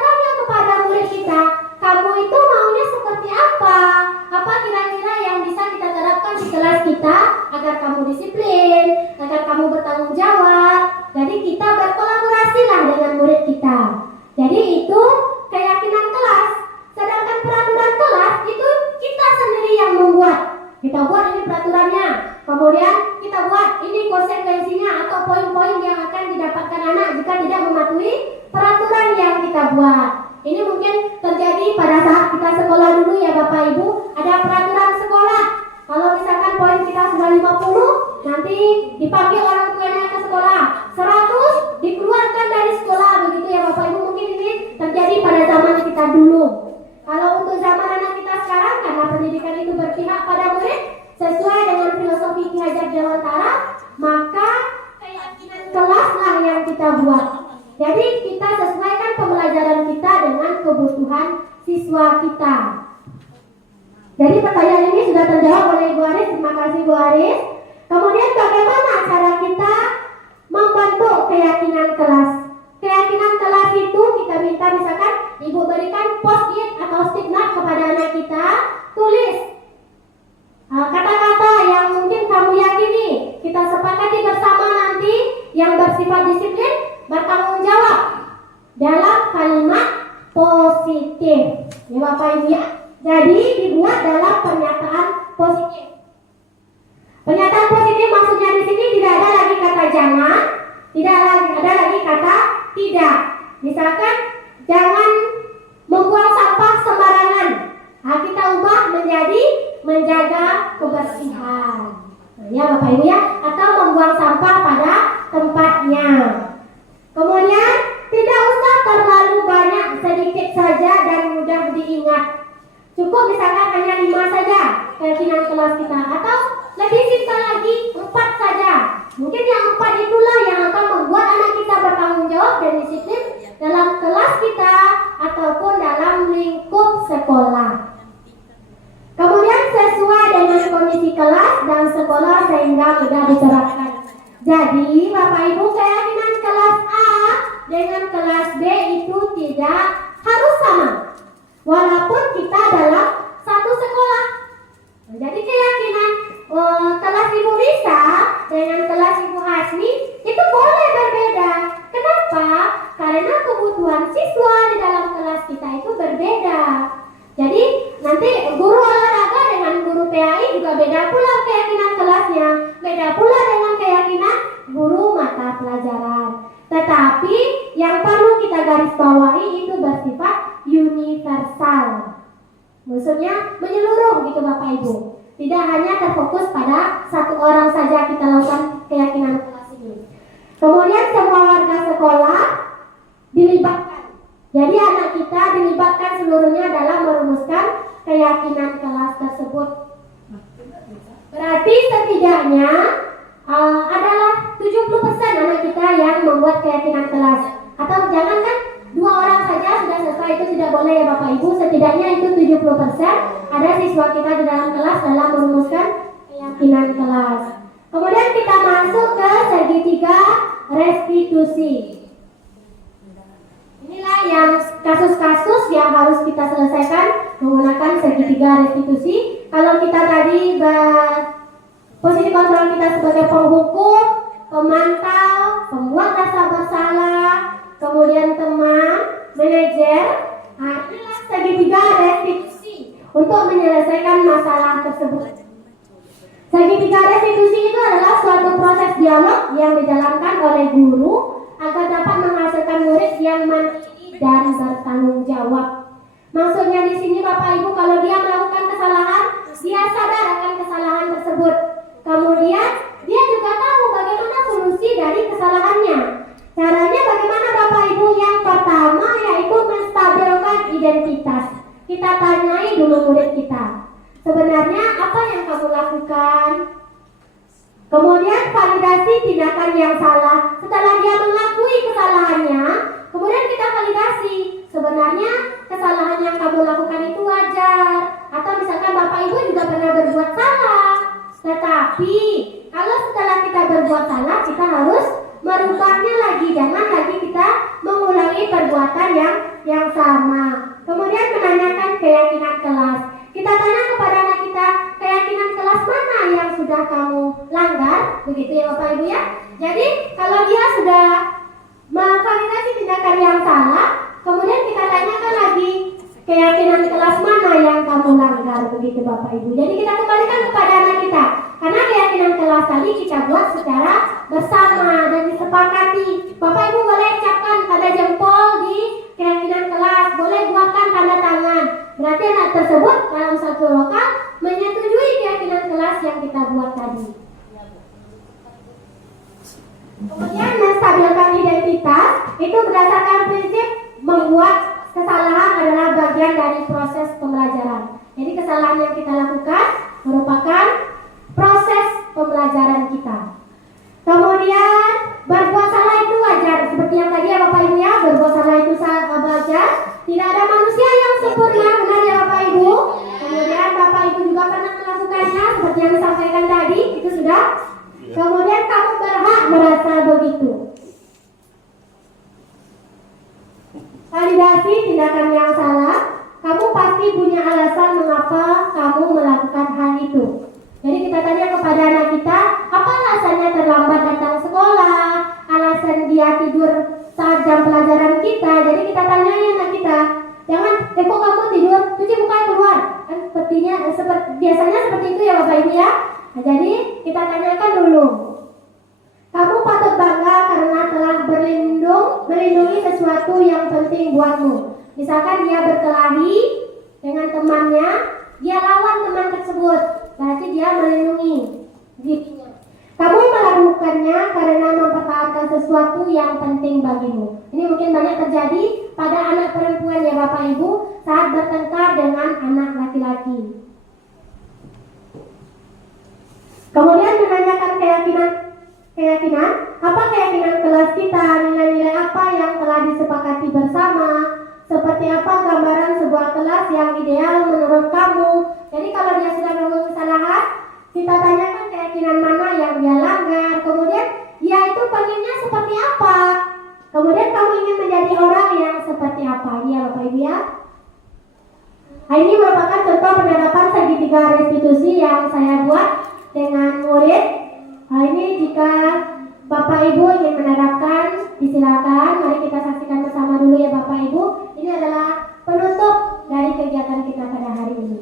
tanya kepada murid kita, kamu itu maunya seperti apa? Apa kira-kira yang bisa kita terapkan di kelas kita agar kamu disiplin, agar kamu bertanggung jawab. Jadi kita berkolaborasi lah dengan murid kita. Jadi itu keyakinan kelas. Sedangkan peraturan kelas itu kita sendiri yang membuat. Kita buat ini peraturannya, kemudian kita buat ini konsekuensinya atau poin-poin yang akan didapatkan anak jika tidak mematuhi peraturan yang kita buat. Ini mungkin terjadi pada saat kita sekolah dulu ya Bapak Ibu, ada peraturan sekolah. Kalau misalkan poin kita sudah 50, nanti dipanggil orang tuanya ke sekolah. 100 dikeluarkan dari sekolah, begitu ya Bapak Ibu. Mungkin ini terjadi pada zaman kita dulu. Kalau untuk zaman anak kita sekarang, karena pendidikan itu berpihak pada murid sesuai dengan filosofi Ki Hajar Dewantara, maka keyakinan kelaslah yang kita buat. Jadi kita sesuaikan pembelajaran kita dengan kebutuhan siswa kita. Jadi pertanyaan ini sudah terjawab oleh Ibu Aris. Terima kasih Bu Aris. Kemudian bagaimana cara kita membentuk keyakinan kelas? Keyakinan kelas itu kita minta misalkan Ibu berikan post-it atau stick-note kepada anak kita, tulis kata-kata yang mungkin kamu yakini, kita sepakati bersama nanti yang bersifat disiplin, bertanggung jawab dalam kalimat positif. Ya Bapak Ibu ya. Jadi dibuat dalam pernyataan positif. Pernyataan positif maksudnya di sini tidak ada lagi kata jangan, tidak ada lagi kata tidak. Misalkan jangan membuang sampah sembarangan. Nah, kita ubah menjadi menjaga kebersihan. Ya Bapak Ibu ya, atau membuang sampah pada tempatnya. Kemudian tidak usah terlalu banyak, sedikit saja dan mudah diingat. Cukup misalkan hanya 5 saja keyakinan kelas kita, atau lebih simpel lagi 4 saja. Mungkin yang 4 itulah yang akan membuat anak kita bertanggung jawab dan disiplin dalam kelas kita ataupun dalam lingkup sekolah. Kemudian sesuai dengan kondisi kelas dan sekolah sehingga mudah diterapkan. Jadi Bapak Ibu, keyakinan kelas A dengan kelas B itu tidak harus sama, walaupun kita dalam satu sekolah. Jadi keyakinan kelas Ibu Risa dengan kelas Ibu Hasmi itu boleh berbeda. Kenapa? Karena kebutuhan siswa di dalam kelas kita itu berbeda. Jadi nanti guru olahraga dengan guru PAI juga beda pula keyakinan kelasnya, beda pula dengan keyakinan guru mata pelajaran. Tetapi yang perlu kita garis bawahi itu bersifat universal. Maksudnya menyeluruh gitu Bapak Ibu. Tidak hanya terfokus pada satu orang saja kita lakukan keyakinan kelas ini. Kemudian semua warga sekolah dilibatkan. Jadi anak kita dilibatkan seluruhnya dalam merumuskan keyakinan kelas tersebut. Berarti setidaknya adalah 70% anak kita yang membuat keyakinan kelas. Atau jangankan 2 orang saja sudah selesai, itu tidak boleh ya Bapak Ibu. Setidaknya itu 70% ada siswa kita di dalam kelas dalam merumuskan keyakinan kelas. Kemudian kita masuk ke segitiga restitusi. Inilah yang kasus-kasus yang harus kita selesaikan menggunakan segitiga restitusi. Kalau kita tadi posisi kontrol kita sebagai penghukum, pemantau, pembuat rasa bersalah, kemudian teman, manajer, inilah segitiga restitusi untuk menyelesaikan masalah tersebut. Segitiga restitusi itu adalah suatu proses dialog yang dijalankan oleh guru agar dapat menghasilkan murid yang mandiri dan bertanggung jawab. Maksudnya di sini Bapak Ibu, kalau dia melakukan kesalahan, dia sadar akan kesalahan tersebut. Kemudian dia juga tahu bagaimana solusi dari kesalahannya. Caranya bagaimana Bapak Ibu? Yang pertama yaitu menstabilkan identitas. Kita tanyai dulu murid kita, sebenarnya apa yang kamu lakukan? Kemudian validasi tindakan yang salah. Setelah dia mengakui kesalahannya, kemudian kita validasi. Sebenarnya kesalahan yang kamu lakukan itu wajar. Atau misalkan Bapak Ibu juga pernah berbuat salah. Tetapi kalau setelah kita berbuat salah, kita harus merubahnya lagi. Jangan lagi kita mengulangi perbuatan perbuatan yang sama. Kemudian menanyakan keyakinan kelas. Kita tanya kepada anak kita, keyakinan kelas mana yang sudah kamu langgar? Begitu ya Bapak Ibu ya. Jadi kalau dia sudah memvalidasi tindakan yang salah, kemudian kita tanyakan lagi, keyakinan kelas mana yang kamu langgar? Begitu Bapak Ibu. Jadi kita kembalikan kepada anak kita, karena keyakinan kelas tadi kita buat secara bersama dan disepakati. Bapak Ibu boleh capkan tanda jempol di keyakinan kelas, boleh buatkan tanda tangan. Berarti anak tersebut dalam satu lokal menyetujui keyakinan kelas yang kita buat tadi. Kemudian menstabilkan identitas itu berdasarkan prinsip membuat kesalahan adalah bagian dari proses pembelajaran. Jadi kesalahan yang kita lakukan merupakan proses pembelajaran kita. Kemudian berbuat salah itu wajar, seperti yang tadi ya Bapak Ibu ya, berbuat salah itu wajar. Tidak ada manusia yang sempurna, benar ya Bapak Ibu. Kemudian Bapak Ibu juga pernah melakukannya, seperti yang disampaikan tadi, itu sudah. Kemudian kamu berhak merasa begitu. Validasi tindakan yang salah, kamu pasti punya alasan mengapa kamu melakukan hal itu. Jadi kita tanya kepada anak kita, apa alasannya terlambat datang sekolah, alasan dia tidur saat jam pelajaran kita. Jadi kita tanya anak kita, jangan, kok kamu tidur, cuci muka keluar. Kan biasanya seperti itu ya Bapak Ibu ya. Nah, jadi kita tanyakan dulu, kamu patut bangga karena telah melindungi sesuatu yang penting buatmu. Misalkan dia berkelahi dengan temannya, dia lawan teman tersebut, berarti dia melindungi dirinya. Kamu melakukannya karena mempertahankan sesuatu yang penting bagimu. Ini mungkin banyak terjadi pada anak perempuan ya Bapak Ibu saat bertengkar dengan anak laki-laki. Kemudian menanyakan keyakinan, apa keyakinan kelas kita, nilai-nilai apa yang telah disepakati bersama, seperti apa gambaran sebuah kelas yang ideal menurut kamu. Jadi kalau dia sudah melakukan kesalahan, kita tanyakan keyakinan mana yang dia langgar, kemudian dia itu pengennya seperti apa, kemudian kamu ingin menjadi orang yang seperti apa. Ini ya Bapak Ibu ya. Nah, ini merupakan contoh penerapan segitiga restitusi yang saya buat dengan murid. Nah, ini jika Bapak Ibu ingin menerapkan, disilakan. Mari kita saksikan bersama dulu ya Bapak Ibu. Ini adalah penutup dari kegiatan kita pada hari ini.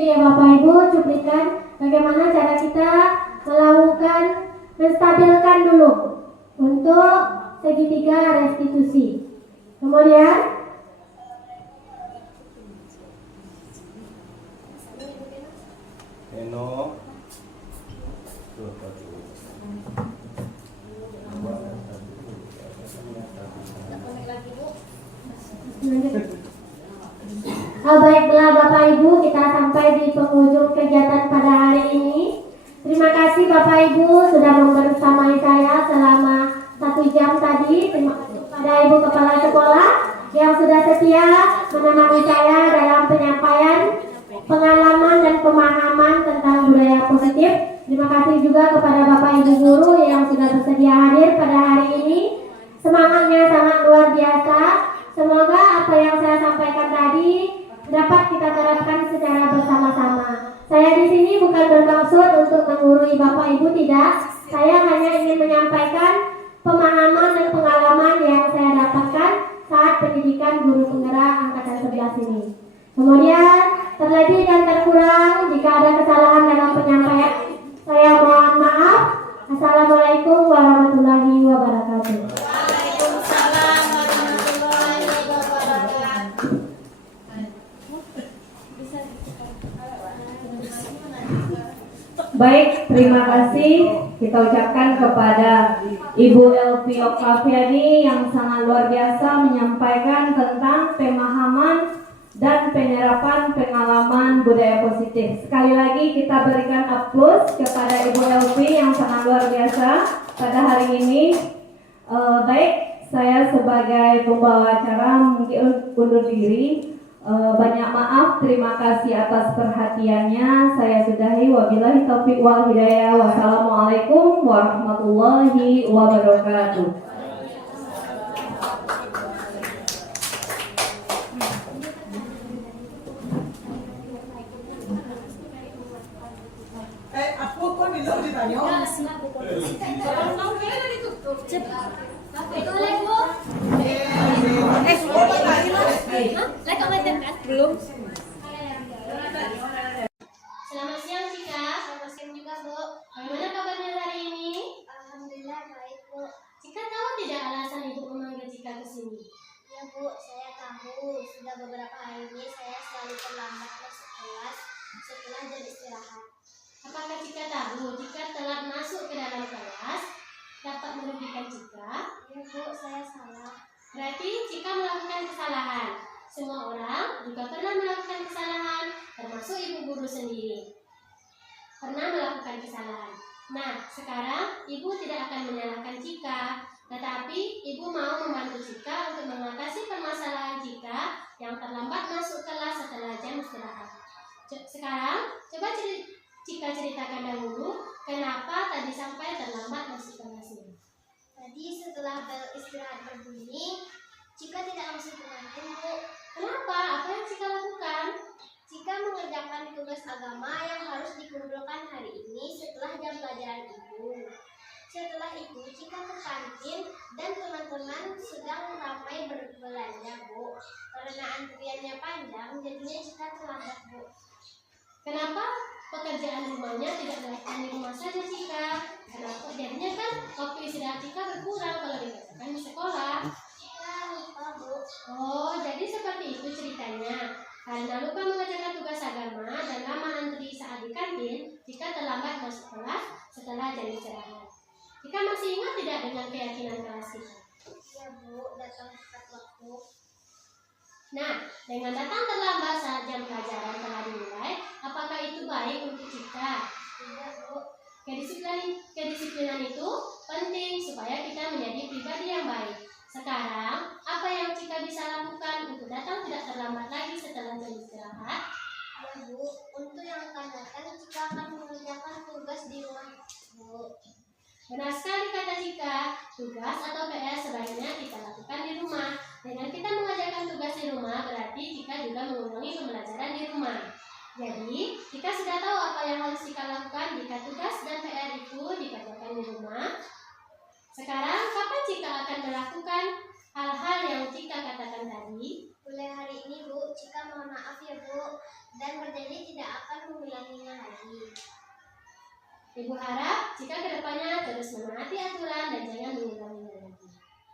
ini ya Bapak Ibu, cuplikan bagaimana cara kita melakukan menstabilkan dulu untuk segitiga restitusi. Kemudian baiklah Bapak Ibu, kita sampai di penghujung kegiatan pada hari ini. Terima kasih Bapak Ibu sudah membersamai saya selama 1 jam tadi. Terima kasih pada Ibu Kepala Sekolah yang sudah setia menemani saya dalam penyampaian pengalaman dan pemahaman tentang budaya positif. Terima kasih juga kepada Bapak Ibu guru yang sudah bersedia hadir pada hari ini. Semangatnya sangat luar biasa. Semoga apa yang saya sampaikan tadi dapat kita terapkan secara bersama-sama. Saya di sini bukan bermaksud untuk menggurui Bapak Ibu, tidak. Saya hanya ingin menyampaikan pemahaman dan pengalaman yang saya dapatkan saat pendidikan guru penggerak angkatan 11 ini. Kemudian terlebih dan terkurang jika ada kesalahan dalam penyampaian, saya mohon maaf. Assalamualaikum warahmatullahi wabarakatuh. Waalaikumsalam warahmatullahi wabarakatuh. Baik, terima kasih kita ucapkan kepada Ibu Elvi Oktaviani yang sangat luar biasa menyampaikan tentang pemahaman dan penerapan pengalaman budaya positif. Sekali lagi kita berikan aplaus kepada Ibu Elvi yang sangat luar biasa pada hari ini. Baik, saya sebagai pembawa acara mungkin undur diri. Banyak maaf, terima kasih atas perhatiannya. Saya sudahi, wabillahi taufiq wal hidayah. Wassalamualaikum warahmatullahi wabarakatuh. Aku kok bisa ditanya? Belum. Selamat siang Cika. Selamat siang juga Bu. Bagaimana kabarnya hari ini? Alhamdulillah baik Bu. Cika tahu tidak alasan ibu memanggil Cika ke sini? Ya Bu, saya tahu sudah beberapa hari ini saya selalu terlambat masuk kelas setelah jam istirahat. Apakah Cika tahu jika telat masuk ke dalam kelas dapat merugikan Cika? Ya Bu, saya salah. Berarti Cika melakukan kesalahan. Semua orang juga pernah melakukan kesalahan, termasuk ibu guru sendiri. Pernah melakukan kesalahan. Nah, sekarang ibu tidak akan menyalahkan Cika, tetapi ibu mau membantu Cika untuk mengatasi permasalahan Cika yang terlambat masuk kelas setelah jam istirahat. Sekarang, coba Cika ceritakan dahulu kenapa tadi sampai terlambat masuk kelas ini. Tadi setelah bel istirahat berbunyi, Cika tidak langsung ke kantin Bu. Kenapa? Apa yang Cika lakukan? Cika mengerjakan tugas agama yang harus dikumpulkan hari ini setelah jam pelajaran Ibu. Setelah itu Cika ke kantin dan teman-teman sedang ramai berbelanja Bu. Karena antriannya panjang, jadinya Cika terlambat Bu. Kenapa pekerjaan rumahnya tidak dilakukan di rumah saja Cika? Kenapa? Jadinya kan waktu istirahat Cika berkurang kalau dikatakan di sekolah. Cika lupa Bu. Oh, jadi seperti itu ceritanya. Karena lupa mengerjakan tugas agama dan lama antri saat di kantin, Cika terlambat masuk kelas setelah jam istirahat. Cika masih ingat tidak dengan keyakinan kelas Cika? Ya Bu, datang tepat waktu. Nah, dengan datang terlambat saat jam pelajaran telah dimulai, apakah itu baik untuk Cika? Tidak Bu. Kedisiplinan itu penting supaya kita menjadi pribadi yang baik. Sekarang, apa yang Cika bisa lakukan untuk datang tidak terlambat lagi setelah jam istirahat? Ya Bu, untuk yang akan datang Cika akan mengerjakan tugas di rumah Bu. Benar sekali kata Cika, tugas atau PR sebaiknya kita lakukan di rumah. Dengan kita mengerjakan tugas di rumah, berarti Cika juga mengulangi pembelajaran di rumah. Jadi, Cika sudah tahu apa yang harus Cika lakukan jika tugas dan PR itu dikerjakan di rumah. Sekarang, kapan Cika akan melakukan hal-hal yang Cika katakan tadi? Mulai hari ini Bu, Cika mohon maaf ya Bu. dan berjanji tidak akan mengulanginya lagi. Ibu harap jika kedepannya terus menaati aturan dan jangan mengulanginya lagi.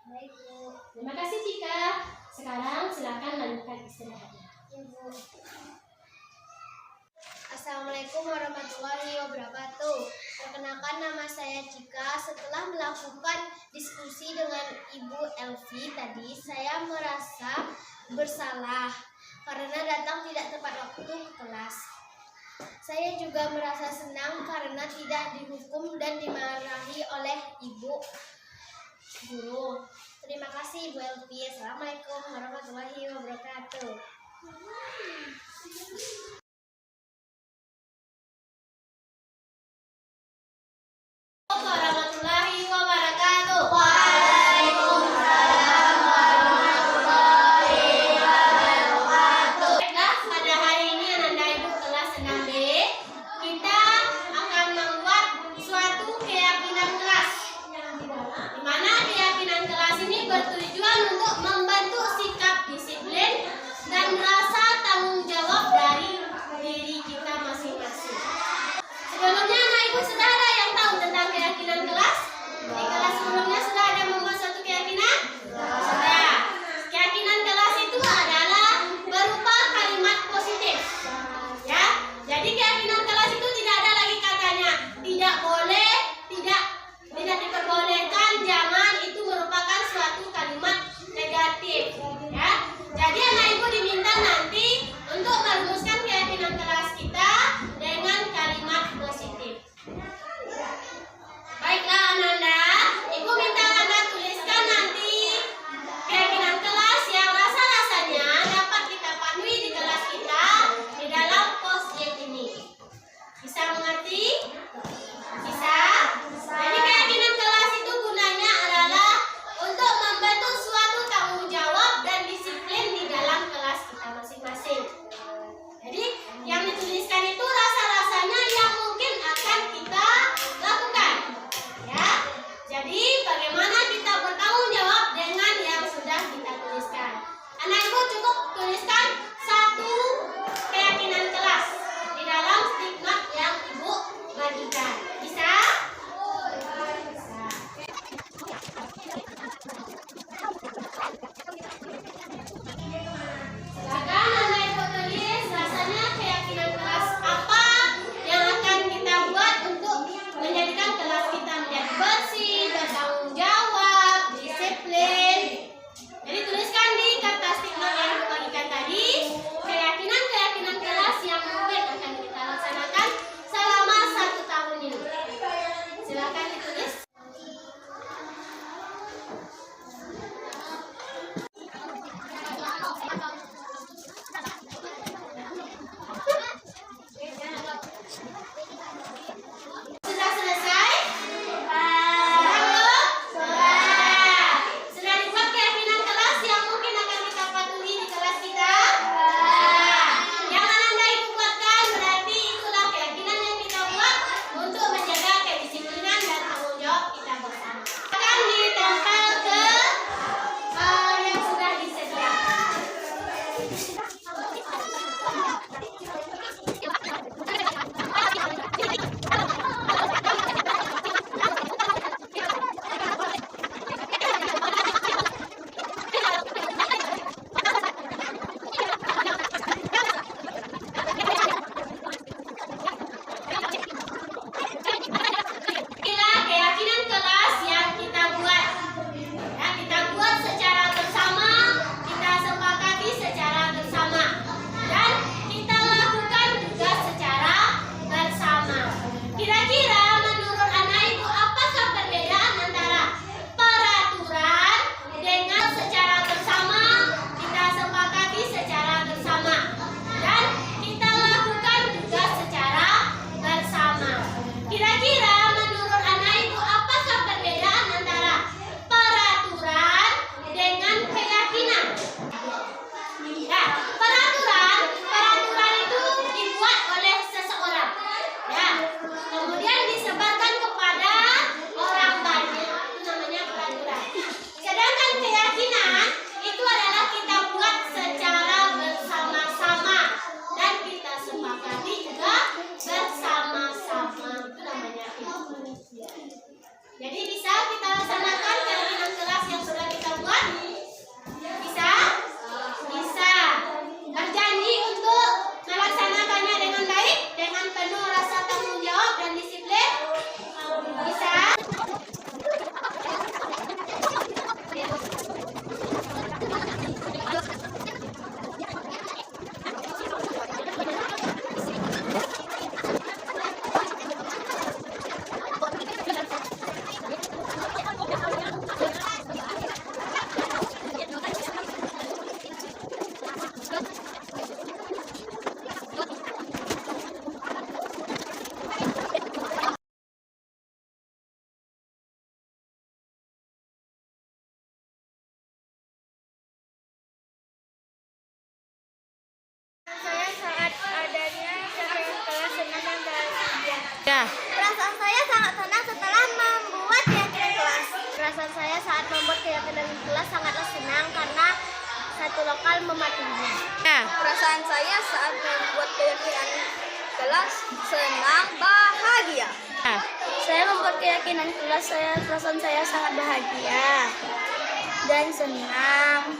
Baik, Bu. Terima kasih Cika. Sekarang silakan lanjutkan istirahatnya. Ibu. Assalamualaikum warahmatullahi wabarakatuh. Perkenalkan, nama saya Cika. Setelah melakukan diskusi dengan Ibu Elvi tadi, saya merasa bersalah karena datang tidak tepat waktu ke kelas. Saya juga merasa senang karena tidak dihukum dan dimarahi oleh Ibu Guru. Terima kasih Ibu Elvi. Assalamualaikum warahmatullahi wabarakatuh. Warahmatullahi wabarakatuh. Baiklah, pada hari ini anak ibu kelas 6B, kita akan membuat suatu keyakinan kelas. Di mana keyakinan kelas ini bertujuan untuk membantu sikap disiplin dan rasa tanggung jawab dari satu lokal mematuhinya. Perasaan saya saat membuat keyakinan kelas senang, bahagia. Saya membuat keyakinan kelas perasaan saya sangat bahagia dan senang.